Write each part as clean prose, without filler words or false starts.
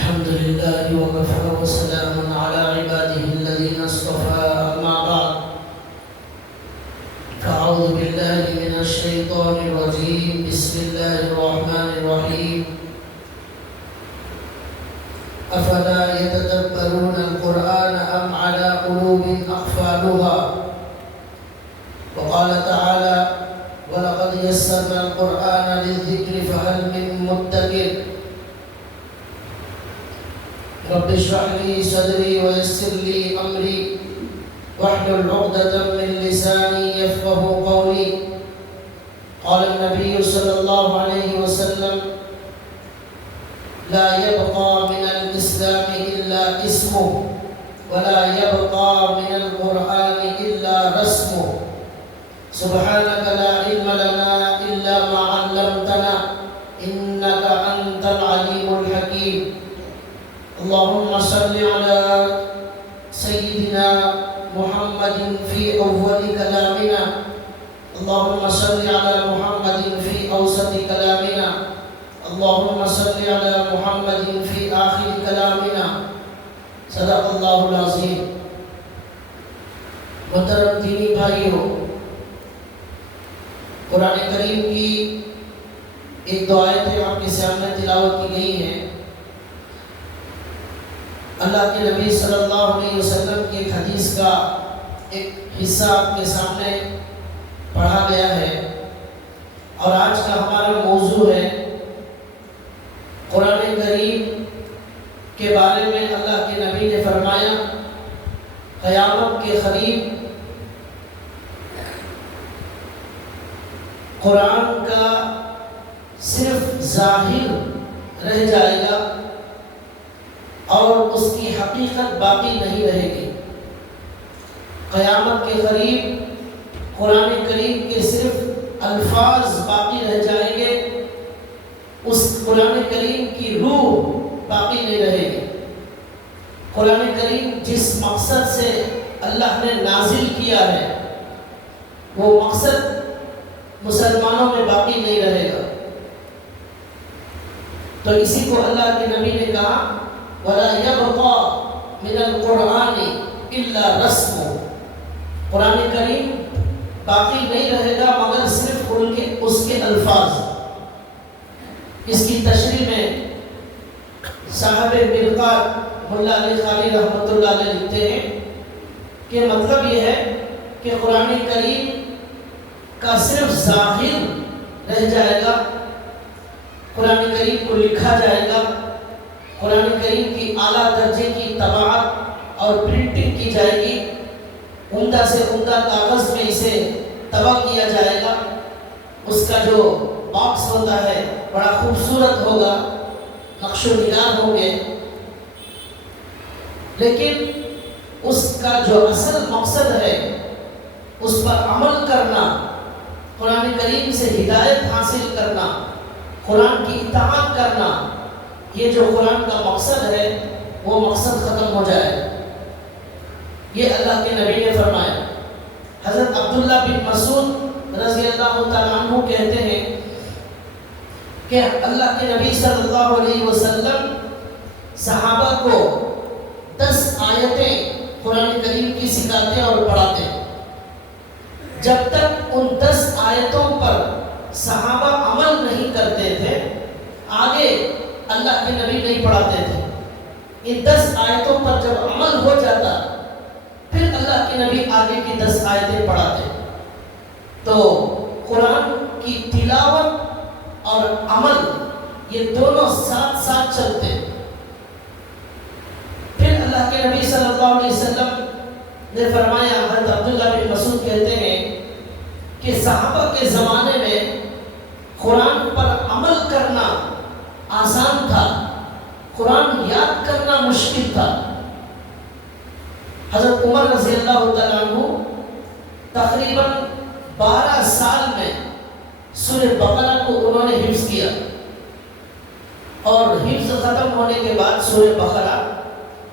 الحمد لله وكفى وسلام على عباده الذين اصطفى أما بعد فأعوذ بالله من الشيطان الرجيم بسم الله الرحمن الرحيم أفلا يتدبرون القرآن أم على قلوب أقفالها وقال تعالى ولقد يسرنا القرآن للذكر فهل من مدكر رب اشرح لي صدري ويسر لي أمري واحلل عقدة من لساني يفقه قولي قال النبي صلى الله عليه وسلم لا يبقى من الإسلام إلا اسمه ولا يبقى من القرآن إلا رسمه سبحانك لا علم لنا إلا ما علمتنا إنك أنت العليم الحكيم اللهم صل على سيدنا محمد في أول كلامنا اللهم صل على محمد في أوسط كلامنا اللهم صل على محمد في آخر كلامنا صدق اللہ العظیم. محترم دینی بھائیوں، قرآن کریم کی ایک دو آیتیں آپ کے سامنے تلاوت کی گئی ہیں. اللہ کے نبی صلی اللہ علیہ وسلم کی ایک حدیث کا ایک حصہ آپ کے سامنے پڑھا گیا ہے، اور آج کا ہمارا موضوع ہے قرآن کریم کے بارے میں. اللہ کے نبی نے فرمایا قیامت کے قریب قرآن کا صرف ظاہر رہ جائے گا اور اس کی حقیقت باقی نہیں رہے گی. قیامت کے قریب قرآن کریم کے صرف الفاظ باقی رہ جائیں گے، اس قرآن کریم کی روح باقی نہیں رہے گی. قرآن کریم جس مقصد سے اللہ نے نازل کیا ہے وہ مقصد مسلمانوں میں باقی نہیں رہے گا. تو اسی کو اللہ کے نبی نے کہا وَلَا يَبْقَى مِنَ الْقُرْآنِ إِلَّا رَسْمُ. قرآن کریم باقی نہیں رہے گا مگر صرف اس کے الفاظ. اس کی تشریح میں صاحب مرقات ملا علی قاری رحمۃ اللہ علیہ لکھتے ہیں کہ مطلب یہ ہے کہ قرآن کریم کا صرف ظاہر رہ جائے گا، قرآن کریم کو لکھا جائے گا، قرآن کریم کی اعلیٰ درجے کی طباعت اور پرنٹنگ کی جائے گی، عمدہ سے عمدہ کاغذ میں اسے طبع کیا جائے گا. اس کا جو باکس ہوتا ہے بڑا خوبصورت ہوگا، نقش و نگار ہوں گے، لیکن اس کا جو اصل مقصد ہے اس پر عمل کرنا، قرآن کریم سے ہدایت حاصل کرنا، قرآن کی اطاعت کرنا، یہ جو قرآن کا مقصد ہے وہ مقصد ختم ہو جائے. یہ اللہ کے نبی نے فرمایا. حضرت عبداللہ بن مسعود رضی اللہ تعالیٰ عنہ کہتے ہیں کہ اللہ کے نبی صلی اللہ علیہ وسلم صحابہ کو 10 آیتیں قرآن کریم کی سکھاتے اور پڑھاتے. جب تک ان 10 آیتوں پر صحابہ عمل نہیں کرتے تھے آگے اللہ کے نبی نہیں پڑھاتے تھے. ان 10 آیتوں پر جب عمل ہو جاتا پھر اللہ کے نبی آگے کی 10 آیتیں پڑھاتے. تو قرآن کی تلاوت اور عمل یہ دونوں ساتھ ساتھ چلتے. پھر اللہ کے نبی صلی اللہ علیہ وسلم نے فرمایا، حضرت عبداللہ بن مسعود کہتے ہیں کہ صحابہ کے زمانے میں قرآن پر عمل کرنا آسان تھا، قرآن یاد کرنا مشکل تھا. حضرت عمر رضی اللہ تعالیٰ عنہ تقریباً 12 سال میں سورہ بقرہ کو انہوں نے حفظ کیا، اور حفظ ختم ہونے کے بعد سورہ بقرہ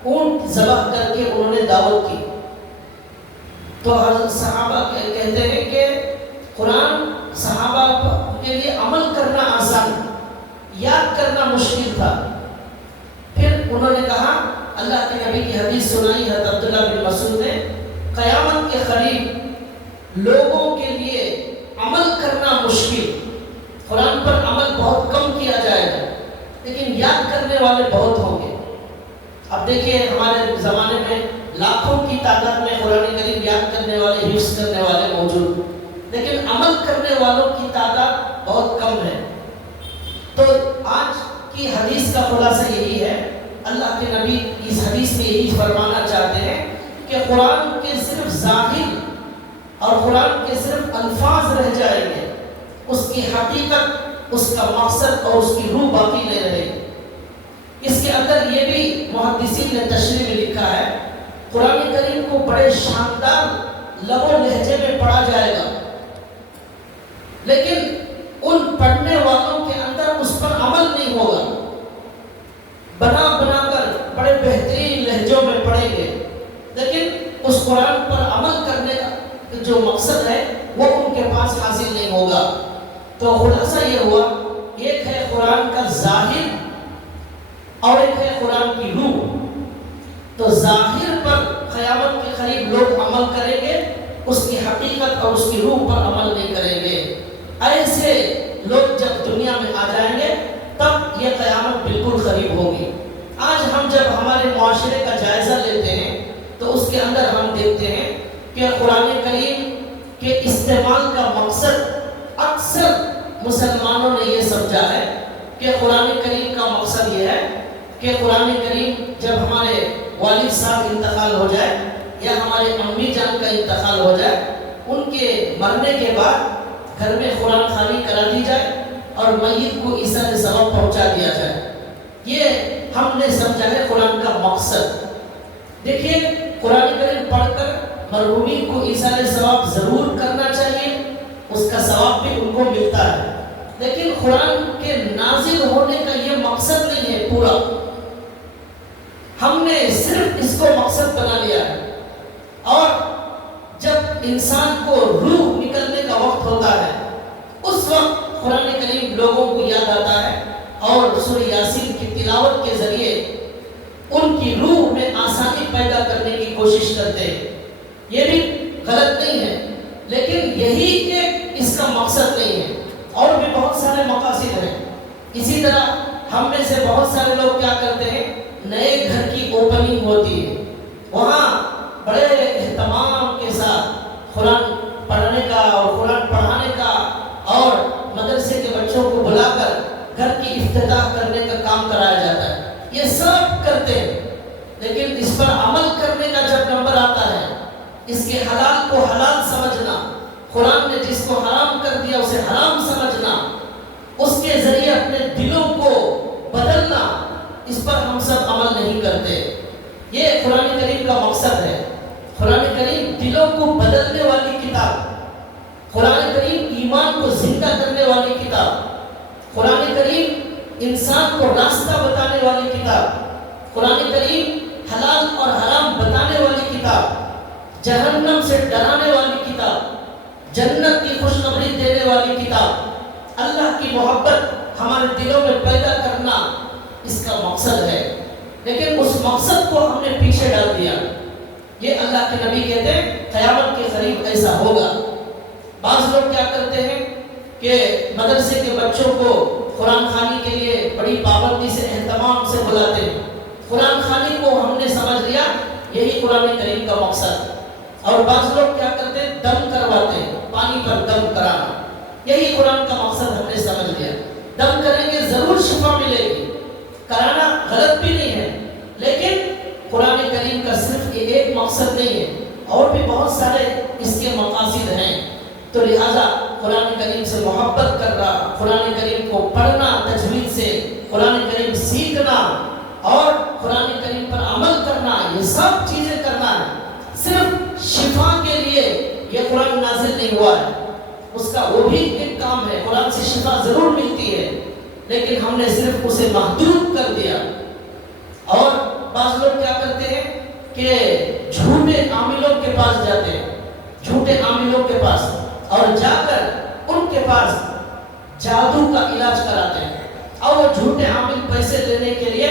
اونٹ ذبح کر کے انہوں نے دعوت کی. تو حضرت صحابہ کہتے ہیں کہ قرآن صحابہ کے لیے عمل کرنا آسان، یاد کرنا مشکل تھا. پھر حدیث سنائی حضرت عبداللہ بن مسعود نے، قیامت کے قریب لوگوں کے لیے عمل کرنا مشکل، قرآن پر عمل بہت کم کیا جائے گا لیکن یاد کرنے والے بہت ہوں گے۔ اب دیکھیے ہمارے زمانے میں لاکھوں کی تعداد میں قرآن کریم یاد کرنے والے، حفظ کرنے والے موجود، لیکن عمل کرنے والوں کی تعداد بہت کم ہے۔ تو آج کی حدیث کا خلاصہ یہی ہے، اللہ کے نبی اس حدیث میں یہی فرمانا چاہتے ہیں کہ قرآن کے صرف ظاہر اور قرآن کے صرف الفاظ رہ جائیں گے، اس کی حقیقت، اس کا مقصد اور اس کی روح باقی نہیں رہے گی۔ اس کے اندر یہ بھی محدثین نے تشریح میں لکھا ہے، قرآن کریم کو بڑے شاندار لب و لہجے میں پڑھا جائے گا، لیکن ان پڑھنے والوں کے اندر اس پر عمل نہیں ہوگا۔ بنا بنا کر بڑے بہترین لہجوں میں پڑھیں گے، لیکن اس قرآن پر عمل کرنے کا جو مقصد ہے وہ ان کے پاس حاصل نہیں ہوگا۔ تو خلاصہ یہ ہوا، ایک ہے قرآن کا ظاہر اور ایک ہے قرآن کی روح۔ تو ظاہر پر قیامت کے قریب لوگ عمل کریں گے، اس کی حقیقت اور اس کی روح پر عمل نہیں کریں گے۔ ایسے لوگ جب دنیا میں آ جائیں گے تب یہ قیامت بالکل قریب ہوگی۔ آج ہم جب ہمارے معاشرے کا جائزہ لیتے ہیں تو اس کے اندر ہم دیکھتے ہیں کہ قرآن کریم کے استعمال کا مقصد اکثر مسلمانوں نے یہ سمجھا ہے کہ قرآن کریم کا مقصد یہ ہے کہ قرآن کریم جب ہمارے والد صاحب انتقال ہو جائے یا ہمارے امی جان کا انتقال ہو جائے، ان کے مرنے کے بعد گھر میں قرآن خوانی کرا دی جائے اور میت کو ایصال ثواب پہنچا دیا جائے، یہ ہم نے سمجھا ہے قرآن کا مقصد۔ دیکھیے قرآن کریم پڑھ کر مرحومین کو ایصال ثواب ضرور کرنا چاہیے، اس کا ثواب بھی ان کو ملتا ہے، لیکن قرآن کے نازل ہونے کا یہ مقصد نہیں ہے پورا۔ ہم نے صرف اس کو مقصد بنا لیا ہے، اور جب انسان کو روح نکلنے کا وقت ہوتا ہے اس وقت قرآن کریم لوگوں کو یاد آتا ہے اور سورہ یاسین کی تلاوت کے ذریعے ان کی روح میں آسانی پیدا کرنے کی کوشش کرتے ہیں۔ یہ بھی غلط نہیں ہے، لیکن یہی ایک اس کا مقصد نہیں ہے، اور بھی بہت سارے مقاصد ہیں۔ اسی طرح ہم میں سے بہت سارے لوگ کیا کرتے ہیں، نئے گھر کی اوپننگ ہوتی ہے، وہاں بڑے اہتمام کے ساتھ قرآن پڑھنے کا اور قرآن پڑھانے کا اور مدرسے کے بچوں کو بلا کر گھر کی افتتاح کرنے کا کام کرایا جاتا ہے۔ یہ سب کرتے ہیں، لیکن اس پر عمل کرنے کا جب نمبر آتا ہے، اس کے حلال کو حلال سمجھنا، قرآن نے جس کو حرام کر دیا اسے حرام سمجھنا، اس کے ذریعے اپنے دلوں کو بدلنا، اس پر ہم سب عمل نہیں کرتے۔ یہ قرآن کریم کا مقصد ہے۔ قرآن کریم دلوں کو بدلنے والی کتاب، قرآن کریم ایمان کو زندہ کرنے والی کتاب، قرآن کریم انسان کو راستہ بتانے والی کتاب، قرآن کریم حلال اور حرام بتانے والی کتاب، جہنم سے ڈرانے والی کتاب، جنت کی خوشخبری دینے والی کتاب، اللہ کی محبت ہمارے دلوں میں پیدا کرنا اس کا مقصد ہے۔ لیکن اس مقصد کو ہم نے پیچھے ڈال دیا۔ یہ اللہ کے نبی کہتے ہیں قیامت کے قریب ایسا ہوگا۔ بعض لوگ کیا کرتے ہیں کہ مدرسے کے بچوں کو قرآن خوانی کے لیے بڑی پابندی سے اہتمام سے بلاتے ہیں۔ قرآن خوانی کو ہم نے سمجھ لیا یہی قرآن کریم کا مقصد، اور بعض لوگ کیا کرتے ہیں دم کرواتے ہیں، پانی پر دم کرانا، یہی قرآن کا مقصد ہم نے سمجھ لیا۔ دم کریں گے ضرور شفا ملے گی، کرانا غلط بھی نہیں ہے، لیکن قرآن کریم کا صرف ایک مقصد نہیں ہے، اور بھی بہت سارے اس کے مقاصد ہیں۔ تو لہٰذا قرآن کریم سے محبت کرنا، قرآن کریم کو پڑھنا تجوید سے، قرآن کریم سیکھنا اور قرآن کریم پر عمل کرنا، یہ سب چیزیں کرنا ہے۔ صرف شفا کے لیے یہ قرآن نازل نہیں ہوا ہے، اس کا وہ بھی ایک کام ہے، قرآن سے شفا ضرور ملتی ہے، لیکن ہم نے صرف اسے محدود کر دیا۔ اور بعض لوگ کیا کرتے ہیں کہ جھوٹے عاملوں کے پاس جاتے ہیں، جھوٹے عاملوں کے پاس، اور جا کر ان کے پاس جادو کا علاج کراتے ہیں، اور وہ جھوٹے عامل پیسے لینے کے لیے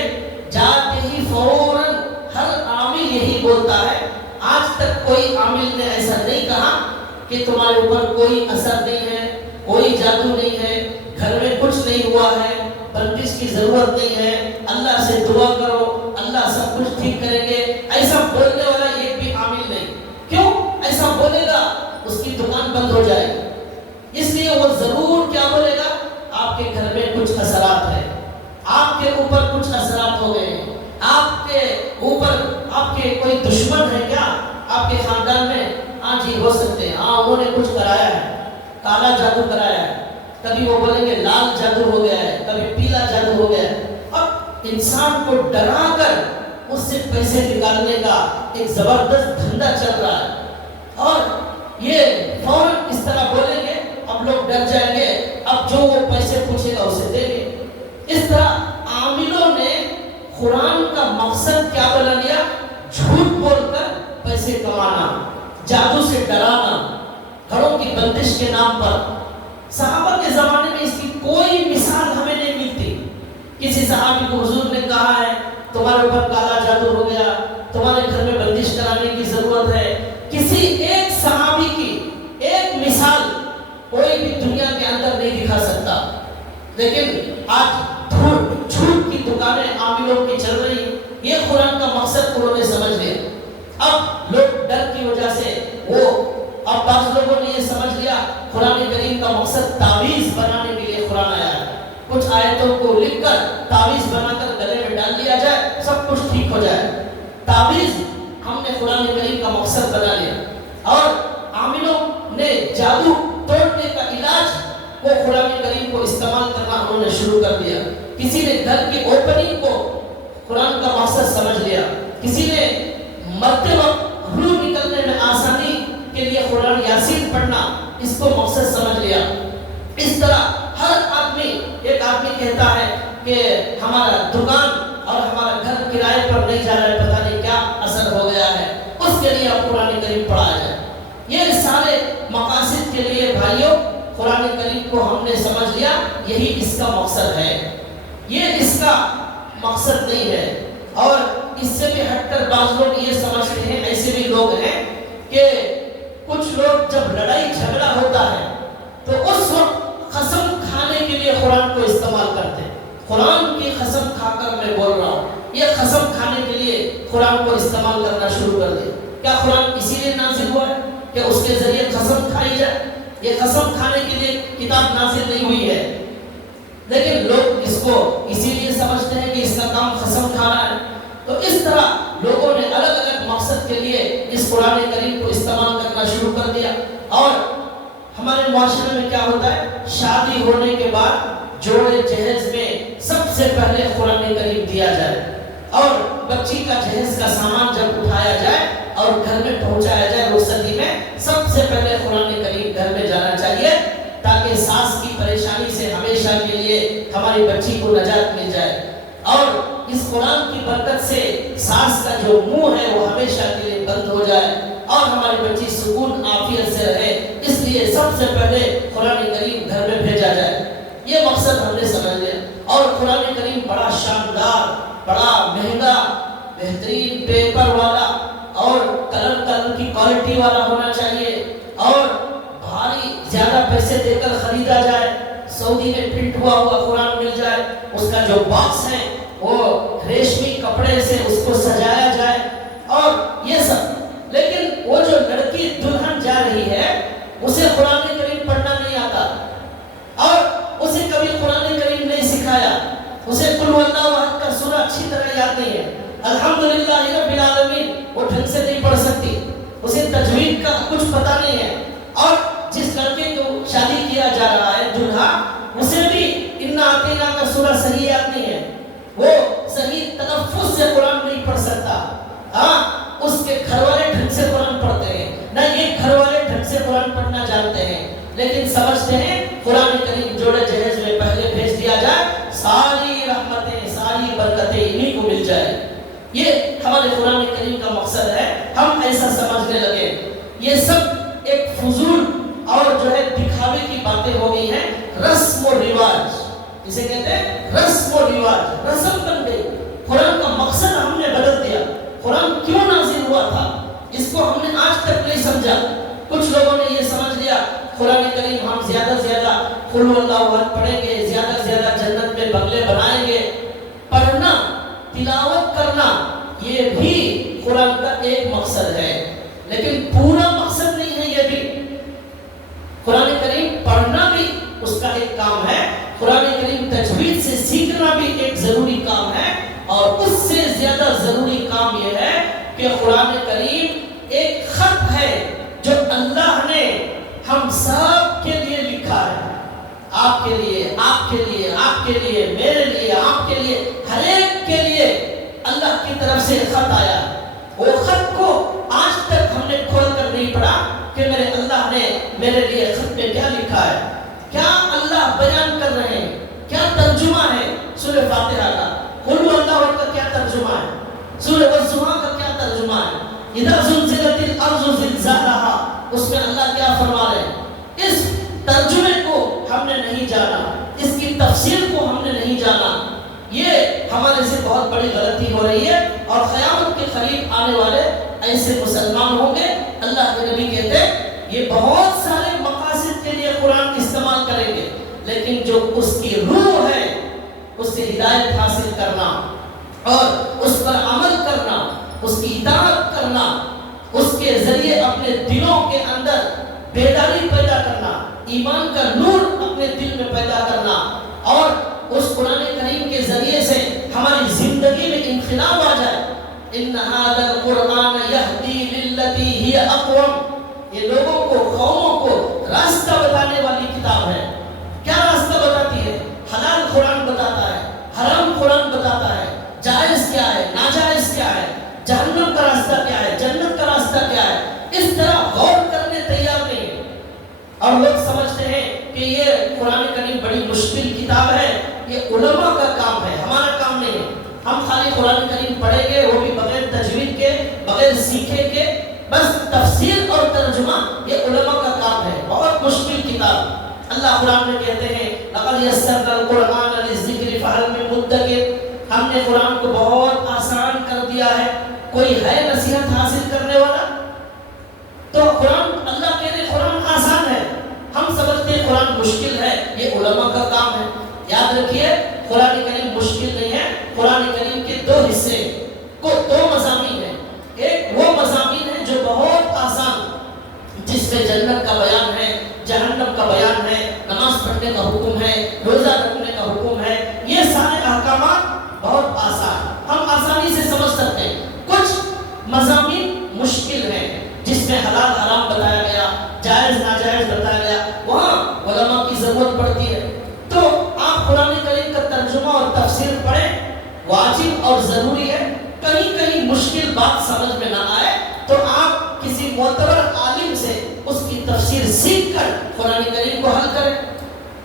جاتے ہی فوراً ہر عامل یہی بولتا ہے آج تک کوئی عامل نے ایسا نہیں کہا کہ تمہارے اوپر کوئی اثر نہیں ہے، کوئی جادو نہیں ہے، گھر میں کچھ نہیں ہوا ہے، بندش کی ضرورت نہیں ہے، اللہ سے دعا کرو اللہ سب کچھ ٹھیک کریں گے، ایسا بولنے والا ایک بھی عامل نہیں۔ کیوں ایسا بولے گا؟ اس کی دکان بند ہو جائے گی، اس لیے وہ ضرور کیا بولے گا؟ آپ کے گھر میں کچھ اثرات ہیں، آپ کے اوپر کچھ اثرات ہو گئے ہیں، آپ کے اوپر آپ کے کوئی دشمن ہے کیا آپ کے خاندان میں؟ ہاں جی ہو سکتے ہیں، ہاں انہوں نے کچھ کرایا ہے، کالا جادو کرایا ہے، کبھی وہ بولیں گے لال جادو ہو گیا ہے، کبھی پیلا جادو ہو گیا ہے۔ اب انسان کو ڈرا کر اس سے پیسے نکالنے کا ایک زبردست دھندا چل رہا ہے، اور یہ فوراً اس طرح بولیں گے اب لوگ ڈر جائیں گے، اب جو وہ پیسے پوچھے گا اسے دیں گے۔ اس طرح عاملوں نے قرآن کا مقصد کیا بنا لیا؟ جھوٹ بول کر پیسے کمانا، جادو سے ڈرانا، گھروں کی بندش کے نام پر۔ صحابہ کے زمانے میں اس کی کوئی مثال ہمیں نہیں ملتی۔ کسی صحابی کو حضور نے کہا ہے تمہارے اوپر کالا جادو ہو گیا، تمہارے گھر میں بندش کرانے کی ضرورت ہے، کسی ایک صحابی کی ایک مثال کوئی بھی دنیا کے اندر نہیں دکھا سکتا۔ لیکن آج جھوٹ کی دکانیں عاملوں کی چل رہی، یہ قرآن کا مقصد انہوں نے سمجھ لیا۔ اب لوگ ڈر کی وجہ سے اب بعض لوگوں نے یہ سمجھ لیا قرآن کریم کا مقصد تعویذ بنانے کے لیے قرآن آیا ہے، کچھ آیتوں کو لکھ کر تعویذ بنا کر گلے میں ڈال دیا جائے سب کچھ ٹھیک ہو جائے۔ تعویذ ہم نے قرآن کریم کا مقصد بنا لیا، اور عاملوں نے جادو توڑنے کا علاج وہ قرآن کریم کو استعمال کرنا انہوں نے شروع کر دیا۔ کسی نے گھر کی اوپننگ کو قرآن کا مقصد سمجھ لیا، کسی نے مرتے وقت روح نکلنے میں آسانی کے لیے قرآن یاسین پڑھنا اس کو مقصد سمجھ لیا۔ اس طرح ہر آدمی، ایک آدمی کہتا ہے کہ ہمارا دکان اور ہمارا گھر کرائے پر نہیں جا رہا ہے، پتہ نہیں کیا اثر ہو گیا ہے، اس کے لیے اب قرآن کریم پڑھایا جائے۔ یہ سارے مقاصد کے لیے بھائیوں قرآن کریم کو ہم نے سمجھ لیا یہی اس کا مقصد ہے، یہ اس کا مقصد نہیں ہے۔ اور اس سے بھی ہٹ کر بعض لوگ یہ سمجھتے ہیں، ایسے بھی لوگ ہیں کہ کچھ لوگ جب لڑائی جھگڑا ہوتا ہے تو اس وقت قسم کھانے کے لیے قرآن کو استعمال کرتے ہیں۔ قرآن کی قسم کھا کر میں بول رہا ہوں، یہ قسم کھانے کے لیے قرآن کو استعمال کرنا شروع کر دیا۔ کیا قرآن اسی لیے نازل ہوا ہے کہ اس کے ذریعے قسم کھائی جائے؟ یہ قسم کھانے کے لیے کتاب نازل نہیں ہوئی ہے، لیکن لوگ اس کو اسی لیے سمجھتے ہیں کہ اس کا کام قسم کھانا ہے۔ تو اس طرح لوگوں نے الگ الگ مقصد کے لیے اس قرآن کریم کو استعمال کرنا شروع کر دیا۔ اور ہمارے معاشرے میں کیا ہوتا ہے، شادی ہونے کے بعد جوڑے جہیز میں سب سے پہلے قرآن کریم دیا جائے، اور بچی کا جہیز کا سامان جب اٹھایا جائے اور گھر میں پہنچایا جائے رخصتی میں، سب سے پہلے قرآن کریم گھر میں جانا چاہیے تاکہ ساس کی پریشانی سے ہمیشہ کے لیے ہماری بچی کو نجات مل جائے، اور اس قرآن کی برکت سے ساس کا جو منہ ہے وہ ہمیشہ کے لیے بند ہو جائے اور ہماری بچی سکون عافیت سے رہے، اس لیے سب سے پہلے قرآن کریم گھر میں بھیجا جائے۔ یہ مقصد ہم نے سمجھ لیا۔ اور قرآن کریم بڑا شاندار، بڑا مہنگا، بہترین پیپر والا اور کلر کی کوالٹی والا ہونا چاہیے، اور بھاری زیادہ پیسے دے کر خریدا جائے، سعودی میں پرنٹ ہوا قرآن مل جائے، اس کا جو باکس ہے وہ ریشمی کپڑے سے اس کو سجایا جائے، اور یہ سب۔ لیکن وہ جو لڑکی دلہن جا رہی ہے اسے قرآن کریم پڑھنا نہیں آتا، اور اسے کبھی قرآن کریم نہیں سکھایا، اسے قل ہو اللہ احد کا سورہ اچھی طرح یاد نہیں ہے، الحمدللہ رب العالمین وہ ڈھنگ سے نہیں پڑھ سکتی، اسے تجوید کا کچھ پتہ نہیں ہے، اور جس لڑکے کو شادی کیا جا رہا ہے دلہا، اسے بھی انا اعطیناک کا سورہ صحیح یاد نہیں ہے، وہ صحیح تلفظ سے قرآن نہیں پڑھ سکتا۔ ہاں اس کے گھر والے ڈھنگ سے قرآن پڑھتے ہیں، نہ یہ گھر والے ڈھنگ سے قرآن پڑھنا جانتے ہیں، لیکن سمجھتے ہیں قرآن کریم جوڑے جہیز میں پہلے بھیج دیا جائے، ساری رحمتیں ساری برکتیں انہی کو مل جائے۔ یہ ہمارے قرآن کریم کا مقصد ہے، ہم ایسا سمجھنے لگے۔ یہ سب ایک فضول اور جو ہے دکھاوے کی باتیں ہو گئی ہیں، رسم و رواج، اسے کہتے ہیں رسم و رواج، رسم بن گئی۔ قرآن کا مقصد ہم نے بدل دیا۔ قرآن کیوں نازل ہوا اس کو ہم نے آج تک نہیں سمجھا. کچھ لوگوں نے یہ سمجھ لیا قرآن کریم ہم زیادہ سے زیادہ قل اللہ احد پڑھیں گے، زیادہ سے زیادہ جنت میں بنگلے بنائیں گے. پڑھنا، تلاوت کرنا یہ بھی قرآن کا ایک مقصد ہے، لیکن پورا مقصد نہیں ہے. یہ بھی قرآن کریم پڑھنا بھی اس کا ایک کام ہے، قرآن کریم تجوید سے سیکھنا بھی ایک ضروری کام ہے، اور اس سے زیادہ ضروری کام یہ ہے کہ قرآن کریم ایک خط ہے جو اللہ نے ہم سب کے لیے لکھا ہے. آپ کے لیے، آپ کے لیے، آپ کے لیے، میرے لیے، آپ کے لیے، ہر ایک کے لیے اللہ کی طرف سے خط آیا. وہ خط کو آج تک ہم نے کھول کر نہیں پڑھا کہ میرے اللہ نے میرے لیے خط میں کیا لکھا ہے، کیا اللہ بیان کر رہے ہیں، کیا ترجمہ ہے سورہ فاتحہ کا، قل اللہ کا کیا ترجمہ ہے، سورہ والضحیٰ کا کیا ترجمہ ہے، اذا زلزلت الارض زلزالہا اس میں اللہ کیا فرما رہے ہیں. اس ترجمے کو ہم نے نہیں جانا، اس کی تفسیر کو ہم نے نہیں جانا. یہ ہمارے سے بہت بڑی غلطی ہو رہی ہے، اور قیامت کے قریب آنے والے ایسے مسلمان ہوں گے. اللہ کے نبی کہتے ہیں یہ بہت سارے مقاصد کے لیے قرآن استعمال کریں گے، لیکن جو اس کی روح ہے اس سے ہدایت حاصل کرنا اور اس پر عمل کرنا، اس کی اطاعت کرنا، اس کے ذریعے اپنے دلوں کے اندر بیداری پیدا کرنا، ایمان کا نور اپنے دل میں پیدا کرنا، اور اس قرآن کریم کے ذریعے سے ہماری زندگی میں انقلاب آ جائے. ان ھذا القرآن یہدی للتی ہی اقوم، یہ لوگوں کو، قوموں کو راستہ بتانے والی کتاب ہے. کیا راستہ بتاتی ہے؟ حلال قرآن بتاتا ہے، حرام قرآن بتاتا ہے، جائز کیا ہے، ناجائز کیا ہے، جہنم کا راستہ کیا ہے، جنت کا راستہ کیا ہے. اس طرح غور کرنے تیار نہیں ہے، اور لوگ سمجھتے ہیں کہ یہ قرآن کریم بڑی مشکل کتاب ہے، یہ علماء کا کام ہے، ہمارا کام نہیں ہے. ہم خالی قرآن کریم پڑھیں گے، وہ بھی بغیر تجوید کے، بغیر سیکھے کے، بس تفسیر اور ترجمہ یہ علماء کا کام ہے. بہت مشکل کتاب. اللہ قرآن میں کہتے ہیں لقد یسرنا القرآن للذکر فہل من مدکر، ہم نے قرآن کو بہت آسان کر دیا ہے، کوئی ہے نصیحت حاصل کرنے والا؟ تو قرآن، اللہ کہتے ہیں قرآن آسان ہے، ہم سمجھتے ہیں قرآن مشکل ہے، یہ علماء کا کام ہے. یاد رکھیے قرآن کریم مشکل نہیں ہے. قرآن کریم کے دو حصے کو، دو مضامین ہیں. ایک وہ مضامین ہے جو بہت آسان، جس میں جنت کا بیان ہے، جہنم کا بیان ہے، نماز پڑھنے کا حکم ہے، روزہ رکھنے کا حکم ہے. یہ سارے احکامات بہت آسان، ہم آسانی سے سمجھ سکتے ہیں. کچھ مضامین مشکل ہیں جس میں حلال حرام بتایا گیا، جائز ناجائز بتایا گیا، وہاں علماء کی ضرورت پڑتی ہے. تو آپ قرآن کریم کا ترجمہ اور تفسیر پڑھیں، واجب اور ضروری ہے. کہیں کہیں مشکل بات سمجھ میں نہ آئے تو آپ کسی معتبر عالم سے اس کی تفسیر سیکھ کر قرآن کریم کو حل کریں.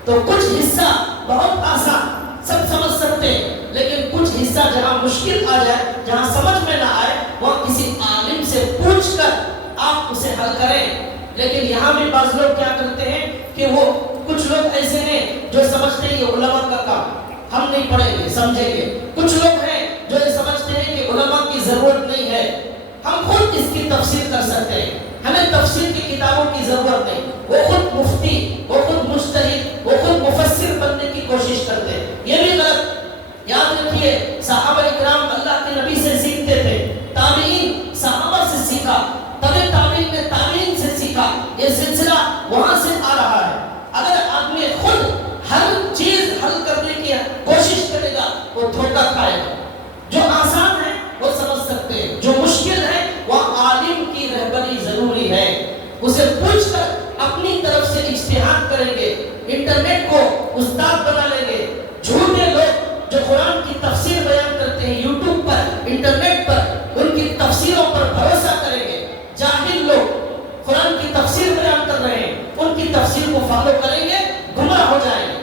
تو کچھ حصہ بہت آسان، سب سمجھ سکتے ہیں، لیکن کچھ حصہ جہاں مشکل آ جائے، جہاں سمجھ میں نہ آئے، وہاں کسی عالم سے پوچھ کر آپ اسے حل کریں. لیکن یہاں بھی بعض لوگ کیا کرتے ہیں کہ وہ کچھ لوگ ایسے ہیں جو سمجھتے ہیں یہ علماء کا کام، ہم نہیں پڑھیں گے سمجھیں گے. کچھ لوگ ہیں جو یہ سمجھتے ہیں کہ علماء کی ضرورت نہیں ہے، ہم خود اس کی تفسیر کر سکتے ہیں، ہمیں تفسیر کی کتابوں کی ضرورت نہیں. وہ خود مفتی، وہ خود مجتہد، وہ خود مفسر بننے کی کوشش کرتے ہیں، یہ بھی غلط. یاد رکھیے صحابہ اکرام اللہ کے نبی سے سیکھتے تھے، تابعین صحابہ سے سیکھا، تبع تابعین نے تابعین سے سیکھا. یہ سلسلہ وہاں سے آ رہا ہے. اگر آدمی خود ہر چیز حل کرنے کی کوشش کرے گا وہ دھوکہ کھائے گا. جو آسان ہے وہ سمجھ سکتے ہیں، جو مشکل ہے وہ عالم کی رہبری ضروری ہے. اسے پوچھ کر اپنی طرف سے اجتہاد کریں گے. انٹرنیٹ کو استاد بنا لیں گے. جھوٹے لوگ جو قرآن کی تفسیر بیان کرتے ہیں یوٹیوب پر، انٹرنیٹ پر، ان کی تفسیروں پر بھروسہ کریں گے. جاہل لوگ قرآن کی تفسیر بیان کر رہے ہیں، ان کی تفسیر کو فالو کریں گے، گمراہ ہو جائیں گے.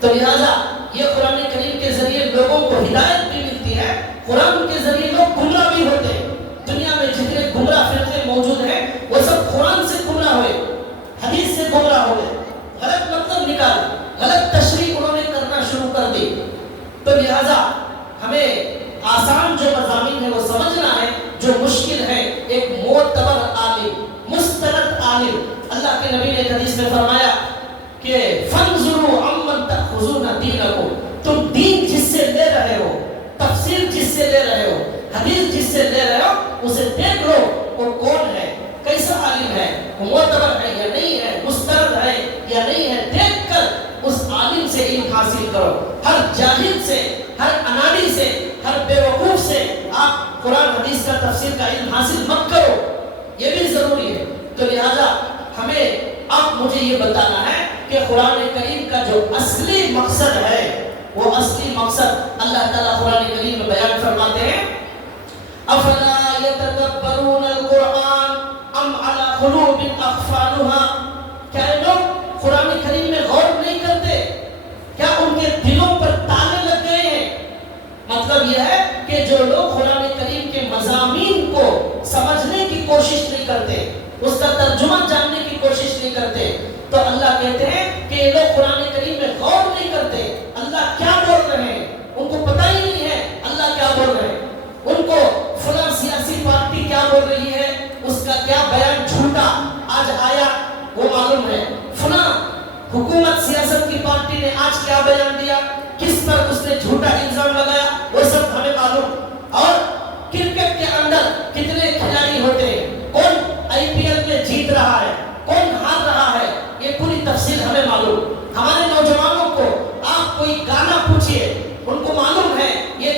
تو لہذا یہ قرآن کریم کے ذریعے لوگوں کو ہدایت بھی ملتی ہے، قرآن کے ذریعے لوگ گمراہ بھی ہوتے ہیں. دنیا میں جتنے گمراہ فرقے موجود ہیں وہ سب قرآن سے گمراہ ہوئے، حدیث سے گمراہ ہوئے، غلط مطلب نکال، غلط تشریح انہوں نے کرنا شروع کر دی. تو لہذا ہمیں آسان جو مضامین ہے وہ سمجھنا ہے، جو مشکل ہے میں فرمایا کہ فَانْظُرُوا عَمَّنْ تَأْخُذُونَ دِينَكُمْ، تم دین جس سے لے رہے ہو، تفسیر جس سے لے رہے ہو، حدیث جس سے لے رہے ہو، اسے دیکھ لو وہ کون ہے، کیسا عالم ہے، وہ معتبر ہے یا نہیں ہے، مستند ہے یا نہیں ہے، دیکھ کر اس عالم سے علم حاصل کرو. ہر جاہل سے، ہر انانی سے، ہر بے وقوف سے آپ قرآن حدیث کا تفسیر کا علم حاصل مت کرو، یہ بھی ضروری ہے. تو لہذا ہمیں اب مجھے یہ بتانا ہے کہ قرآن کریم کا جو اصلی مقصد ہے، وہ اصلی مقصد اللہ تعالیٰ قرآن کریم میں بیان فرماتے ہیں، افلا یتدبرون القرآن ام علی قلوب اقفالها، کیا یہ لوگ قرآن کریم میں غور نہیں کرتے؟ کیا ان کے دلوں پر تالے لگ گئے ہیں؟ مطلب یہ ہے کہ جو لوگ قرآن کریم کے مضامین کو سمجھنے کی کوشش نہیں کرتے، اس کا ترجمہ جاننے کی کوشش نہیں کرتے، تو اللہ کہتے ہیں کہ یہ لوگ قرآن کریم میں غور نہیں کرتے. اللہ کیا بول رہے ہیں ان کو پتہ ہی نہیں ہے، اللہ کیا بول رہے ہیں. ان کو فلاں سیاسی پارٹی کیا بول رہی ہے، اس کا کیا بیان جھوٹا آج آیا وہ معلوم ہے، فلاں حکومت سیاست کی پارٹی نے آج کیا بیان دیا، کس پر اس نے جھوٹا الزام لگایا، وہ سب ہمیں معلوم. اور کرکٹ کے اندر کتنے کھلاڑی ہوتے ہیں، کون آئی پی ایل میں جیت رہا ہے، کون ہار رہا ہے، یہ پوری تفصیل ہمیں معلوم. ہمارے نوجوانوں کو آپ کوئی گانا پوچھئے، ان کو معلوم ہے یہ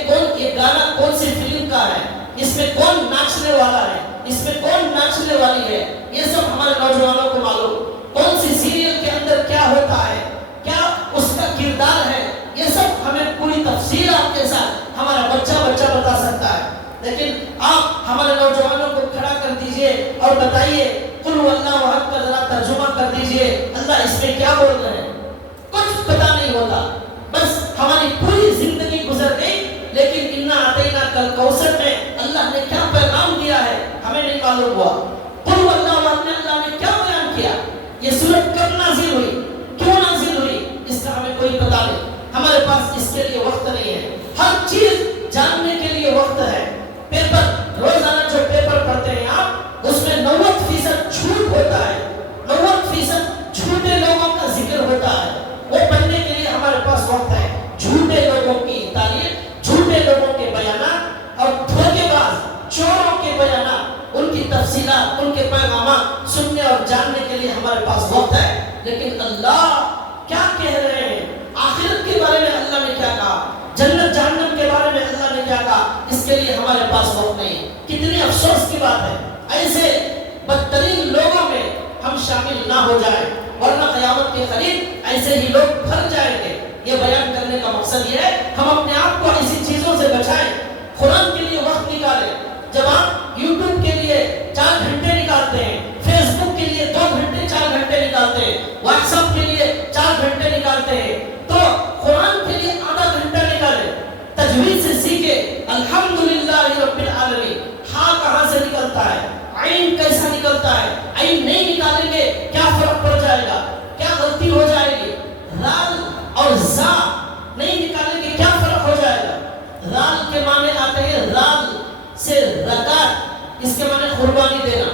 گانا کون سی فلم کا ہے، اس میں کون ناچنے والا ہے، اس میں کون ناچنے والی ہے، یہ سب ہمارے نوجوانوں کو معلوم. کون سی سیریل کے اندر کیا ہوتا ہے، کیا اس کا کردار ہے، یہ سب ہمیں پوری تفصیل آپ کے ساتھ ہمارا بچہ بتا سکتا ہے. لیکن آپ ہمارے نوجوانوں کو کھڑا کر دیجئے اور بتائیے قل هو اللہ احد کا ذرا ترجمہ کر دیجئے، اللہ اس میں کیا بول رہے ہیں، کچھ پتا نہیں ہوتا. بس ہماری پوری زندگی گزر گئی، لیکن انا اعطیناک الکوثر میں اللہ نے کیا پیغام دیا ہے ہمیں نہیں معلوم ہوا. قل هو اللہ احد میں اللہ نے کیا بیان کیا، یہ سورت کب نازل ہوئی، کیوں نازل ہوئی، اس کا ہمیں کوئی پتہ نہیں. ہمارے پاس اس کے لیے وقت نہیں ہے. ہر چیز جاننے کے لیے وقت ہے. پیپر روزانہ جو پیپر پڑھتے ہیں آپ، اس میں 90% جھوٹ ہوتا ہے، 90% جھوٹے لوگوں کا ذکر ہوتا ہے. وہ پڑھنے کے لیے ہمارے پاس وقت ہے. جھوٹے لوگوں کی تعلیم، جھوٹے لوگوں کے بیانات اور دھوکے باز چوروں کے بیانات، ان کی تفصیلات، ان کے پیغامات سننے اور جاننے کے لیے ہمارے پاس وقت ہے. لیکن اللہ کیا کہہ رہے ہیں، آخرت کے بارے میں اللہ نے کیا کہا، جنت جہنم کے بارے میں اللہ نے کیا کہا، اس کے لیے ہمارے پاس وقت نہیں. کتنی افسوس کی بات ہے، ایسے بدترین لوگوں میں ہم شامل نہ ہو جائیں، ورنہ قیامت کے قریب ایسے ہی لوگ بھر جائیں گے. یہ بیان کرنے کا مقصد یہ ہے ہم اپنے آپ کو ایسی چیزوں سے بچائیں، قرآن کے لیے وقت نکالیں. جب آپ یوٹیوب کے لیے 4 گھنٹے نکالتے ہیں، فیس بک کے لیے 2 گھنٹے 4 گھنٹے نکالتے ہیں، واٹس ایپ کے لیے 4 گھنٹے نکالتے ہیں، تو قرآن کے لیے آدھا گھنٹہ نکالیں. تجوید سے سیکھے الحمدللہ رب العالمین. ہاں کہاں سے نکلتا ہے، عین کیسا نکلتا ہے، عین نہیں نکالیں گے کیا فرق پڑ جائے گا، کیا غلطی ہو جائے گی. رال اور زا نہیں نکالیں گے کیا فرق ہو جائے گا. رال کے معنی آتے ہیں رال سے رکعت، اس کے معنی قربانی دینا.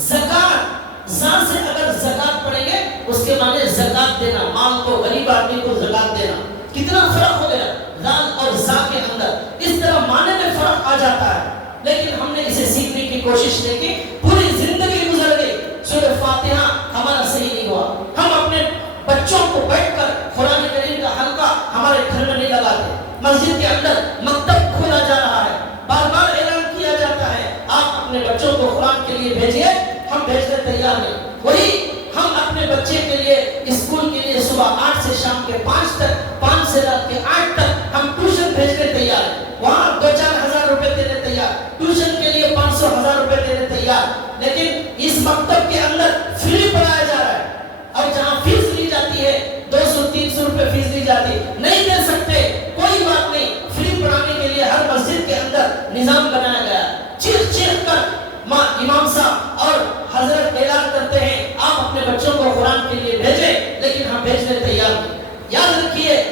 زکات، زا سے اگر زکات پڑھیں گے اس کے معنی زکات دینا، مال کو غریب آدمی کو زکات دینا. کتنا فرق ہو گیا رال اور زا کے اندر. اس طرح معنی میں فرق آ جاتا ہے، لیکن ہم نے اسے سیکھنے کی کوشش نہیں کی. پوری زندگی گزر گئی، سورہ فاتحہ ہمارا صحیح نہیں ہوا. ہم اپنے بچوں کو بیٹھ کر قرآن کریم کا حلقہ ہمارے گھر میں نہیں لگاتے. مسجد کے اندر مکتب کھولا جا رہا ہے، بار بار اعلان کیا جاتا ہے آپ اپنے بچوں کو قرآن کے لیے بھیجیے، ہم بھیجنے تیار نہیں. وہی ہم اپنے بچے کے لیے اسکول کے لیے صبح 8 سے شام کے 5 تک، 5 سے رات کے 8 تک ہم ٹیوشن بھیجنے تیار ہیں. وہاں 2-4 ہزار روپے دینے تیار، ٹیوشن کے لیے 500,000 روپے دینے تیار. لیکن اس مکتب کے اندر فری پڑھایا جا رہا ہے، اور جہاں فیس لی جاتی ہے 200-300 روپے فیس لی جاتی ہے. نہیں دے سکتے کوئی بات نہیں، فری پڑھانے کے لیے ہر مسجد کے اندر نظام بنایا گیا. چیخ چیخ کر امام صاحب اور حضرت اعلان کرتے ہیں آپ اپنے بچوں کو قرآن کے لیے بھیجیں، لیکن ہم بھیجنے تیار نہیں. یاد رکھیے